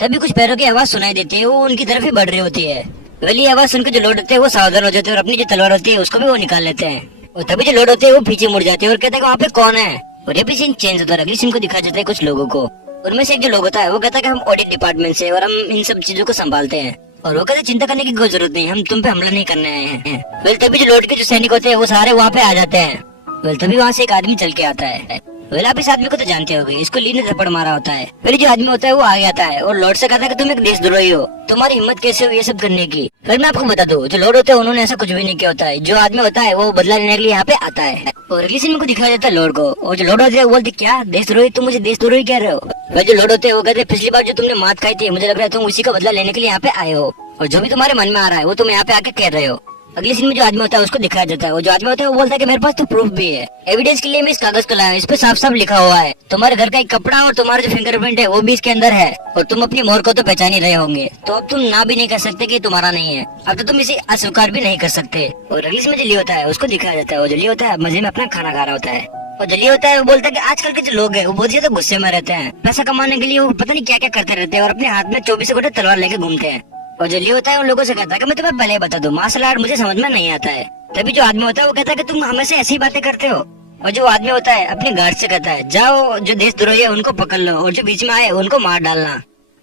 तभी कुछ पैरों की आवाज सुनाई देती है, वो उनकी तरफ ही बढ़ रही होती है। पहली आवाज सुनकर जो लॉर्ड होते हैं वो सावधान हो जाते हैं और अपनी जो तलवार होती है उसको भी वो निकाल लेते हैं और तभी जो लॉर्ड होते हैं वो पीछे मुड़ जाते हैं और कहते हैं वहाँ पे कौन है। और ये भी सीन चेंज होता है, अगले सीन को दिखाया जाता है कुछ लोगों को, उनमें से एक जो लोग होता है वो कहता है कि हम ऑडिट डिपार्टमेंट से और हम इन सब चीजों को संभालते हैं और वो कहते चिंता करने की कोई जरूरत नहीं, हम तुम पे हमला नहीं करने आए हैं। वेल तभी जो लॉर्ड के जो सैनिक होते हैं वो सारे वहाँ पे आ जाते हैं। वेल तभी वहाँ से एक आदमी चल के आता है। वेल आप इस आदमी को तो जानते होगे, इसको ली ने थप्पड़ मारा होता है। फिर जो आदमी होता है वो आ जाता है और लॉर्ड से कहता है कि तुम एक देशद्रोही हो, तुम्हारी हिम्मत कैसे हुई ये सब करने की। फिर मैं आपको बता दूं जो लॉर्ड होते हैं उन्होंने ऐसा कुछ भी नहीं किया होता है, जो आदमी होता है वो बदला लेने के लिए यहाँ पे आता है। और अगली सीन को दिखाया जाता है लॉर्ड को और जो लॉर्ड होते हैं वो बोलते क्या देशद्रोही, तुम मुझे देशद्रोही कह रहे हो। फिर जो लॉर्ड होते हैं वो कहते हैं पिछली बार जो तुमने मात खाई थी मुझे लग रहा है तुम उसी का बदला लेने के लिए यहाँ पे आए हो और जो भी तुम्हारे मन में आ रहा है वो तुम यहाँ पे आके कह रहे हो। अगले सीन में जो आदमी होता है उसको दिखाया जाता है और जो आदमी होता है वो बोलता है कि मेरे पास तो प्रूफ भी है, एविडेंस के लिए मैं इस कागज को लाया हूं, इस पे साफ साफ लिखा हुआ है तुम्हारे घर का एक कपड़ा और तुम्हारा जो फिंगरप्रिंट है वो भी इसके अंदर है और तुम अपनी मोहर को तो पहचान ही रहे होंगे, तो अब तुम ना भी नहीं कर सकते कि तुम्हारा नहीं है, अब तो तुम इसे अस्वीकार भी नहीं कर सकते। और अगले सीन में जो ली होता है उसको दिखाया जाता है और जो ली होता है मजे में अपना खाना खा रहा होता है और जो ली होता है वो बोलता है कि आजकल के जो लोग हैं वो बहुत ज्यादा गुस्से में रहते हैं, पैसा कमाने के लिए वो पता नहीं क्या क्या करते रहते हैं और अपने हाथ में 24 घंटे तलवार लेके घूमते हैं। और जो ली होता है उन लोगों से कहता है कि मैं तुम्हें पहले ही बता दूं मार्शल आर्ट मुझे समझ में नहीं आता है। तभी जो आदमी होता है वो कहता है कि तुम हमेशा ऐसी बातें करते हो और जो आदमी होता है अपने गार्ड से कहता है जाओ जो देशद्रोही है उनको पकड़ लो और जो बीच में आए उनको मार डालना।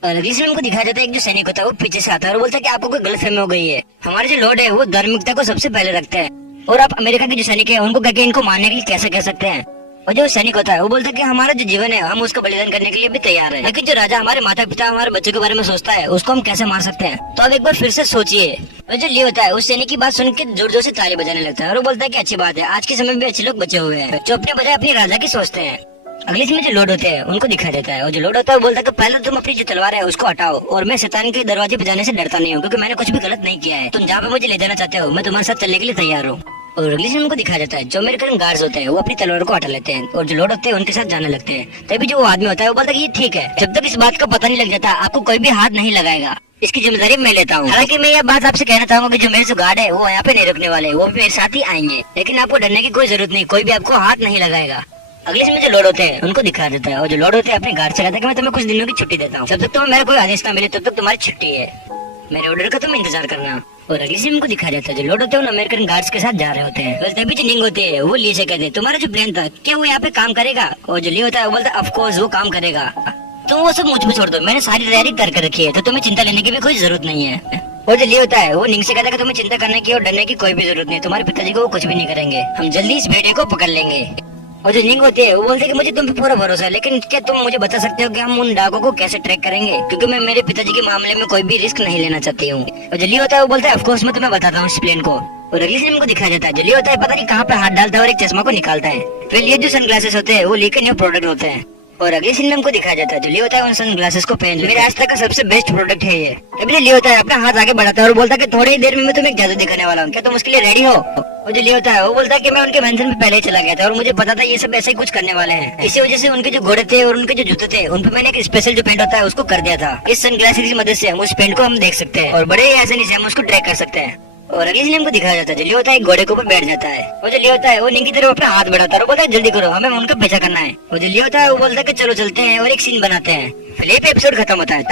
और अगली सीन में हमको दिखाया जाता है एक जो सैनिक होता है वो पीछे से आता है और बोलता है कि आपको कोई गलतफहमी हो गई है, हमारे जो लॉर्ड है वो धार्मिकता को सबसे पहले रखते हैं और आप अमेरिका के जो सैनिक है उनको कहकर इनको मारने के लिए कैसे कह सकते हैं। और जो सैनिक होता है वो बोलता है कि हमारा जो जीवन है हम उसका बलिदान करने के लिए भी तैयार है, लेकिन जो राजा हमारे माता पिता हमारे बच्चों के बारे में सोचता है उसको हम कैसे मार सकते हैं। तो अब एक बार फिर से सोचिए। और जो ली होता है उस सैनिक की बात सुन के जोर जोर से ताली बजाने लगता है और वो बोलता है कि अच्छी बात है, आज के समय में भी अच्छे लोग बचे हुए हैं जो अपने बजाय अपने राजा की सोचते हैं। अगले सीन में जो लॉर्ड होते हैं उनको दिखाया जाता है और जो लॉर्ड होता है वो बोलता है कि पहले तुम अपनी जो तलवार है उसको हटाओ और मैं शैतान के दरवाजे पे जाने से डरता नहीं हूँ क्योंकि मैंने कुछ भी गलत नहीं किया है, तुम जहाँ पे मुझे ले जाना चाहते हो मैं तुम्हारे साथ चलने के लिए तैयार हूँ। और अगले सीन को दिखाया जाता है जो अमेरिकन गार्ड्स होते हैं वो अपनी तलवार को हटा लेते हैं और जो लॉर्ड होते हैं उनके साथ जाने लगते हैं। तभी जो आदमी होता है वो बोलता है कि ये ठीक है, जब तक इस बात का पता नहीं लग जाता आपको कोई भी हाथ नहीं लगाएगा, इसकी जिम्मेदारी मैं लेता हूँ। हालांकि मैं ये बात आपसे कहना चाहूंगा कि जो मेरे जो गार्ड है वो यहाँ पे नहीं रुकने वाले, वो भी मेरे साथ ही आएंगे, लेकिन आपको डरने की कोई जरूरत नहीं, कोई भी आपको हाथ नहीं लगाएगा। अगले सीन में जो लॉर्ड होते हैं उनको दिखाया जाता है और जो लॉर्ड होते हैं अपने गार्ड से कहते हैं कि मैं तुम्हें कुछ दिनों की छुट्टी देता हूँ, जब तक तुम्हें मेरा कोई आदेश ना मिले तब तक तुम्हारी छुट्टी है, मेरे ऑर्डर का तुम इंतजार करना। और अगली सीन को दिखाया जाता है जो लॉर्ड होते हैं अमेरिकन गार्ड्स के साथ जा रहे होते हैं। तभी जो निंग होती है वो ली से कहते हैं तुम्हारा जो प्लान था क्या वो यहाँ पे काम करेगा। और जो ली होता है वो बोलता है ऑफ कोर्स वो काम करेगा, तुम वो सब मुझ पे छोड़ दो, मैंने सारी तैयारी करके रखी है तो तुम्हें चिंता लेने की भी कोई जरूरत नहीं है। और जो ली होता है वो निंग से कहता है कि तुम्हें चिंता करने की और डरने की कोई भी जरूरत नहीं, तुम्हारे पिताजी को वो कुछ भी नहीं करेंगे, हम जल्दी इस भेड़िए को पकड़ लेंगे। और जो निंग होती है वो बोलते हैं कि मुझे तुम पे पूरा भरोसा है, लेकिन क्या तुम मुझे बता सकते हो कि हम उन डाकों को कैसे ट्रैक करेंगे, क्योंकि मैं मेरे पिताजी के मामले में कोई भी रिस्क नहीं लेना चाहती हूँ। और जल्दी होता है वो बोलता है ऑफ कोर्स मैं तुम्हें बताता हूँ इस प्लान को। और अगली सीन को दिखाया जाता है जल्दी होता है पता नहीं कहाँ पे हाथ डालता है और एक चश्मा को निकालता है। फिर ये जो सनग्लासेस होते हैं वो लेकर न्यू प्रोडक्ट होते हैं और अगले सीन में हमको दिखाया जाता है जो लियो होता है उन सन ग्लासेस को पहन मेरे आज तक का सबसे बेस्ट प्रोडक्ट है ये। तभी लियो होता है अपना हाथ आगे बढ़ाता है और बोलता है कि थोड़ी ही देर में मैं तुम्हें एक जादू दिखाने वाला हूँ, क्या तुम उसके लिए रेडी हो? और जो लियो होता है वो बोलता है कि मैं उनके मेंशन में पहले ही चला गया था और मुझे पता था ये सब ऐसे ही कुछ करने वाले हैं। इसी वजह से उनके जो घोड़े थे और उनके जो जूते थे उन पर मैंने एक स्पेशल जो पेंट होता है उसको कर दिया था। इस सन ग्लासेस की मदद से हम उस पेंट को हम देख सकते हैं और बड़े ही आसानी से हम उसको ट्रैक कर सकते हैं। और अगले सीन हमको दिखाया जाता है जो लियो होता है एक घोड़े के ऊपर बैठ जाता है। वो जो लियो होता है वो निंग की तरफ अपना हाथ बढ़ाता है और बोलता है जल्दी करो हमें उनका पीछा करना है। वो जो लियो होता है वो बोलता है कि चलो चलते हैं और एक सीन बनाते हैं। फिर एपिसोड खत्म होता है।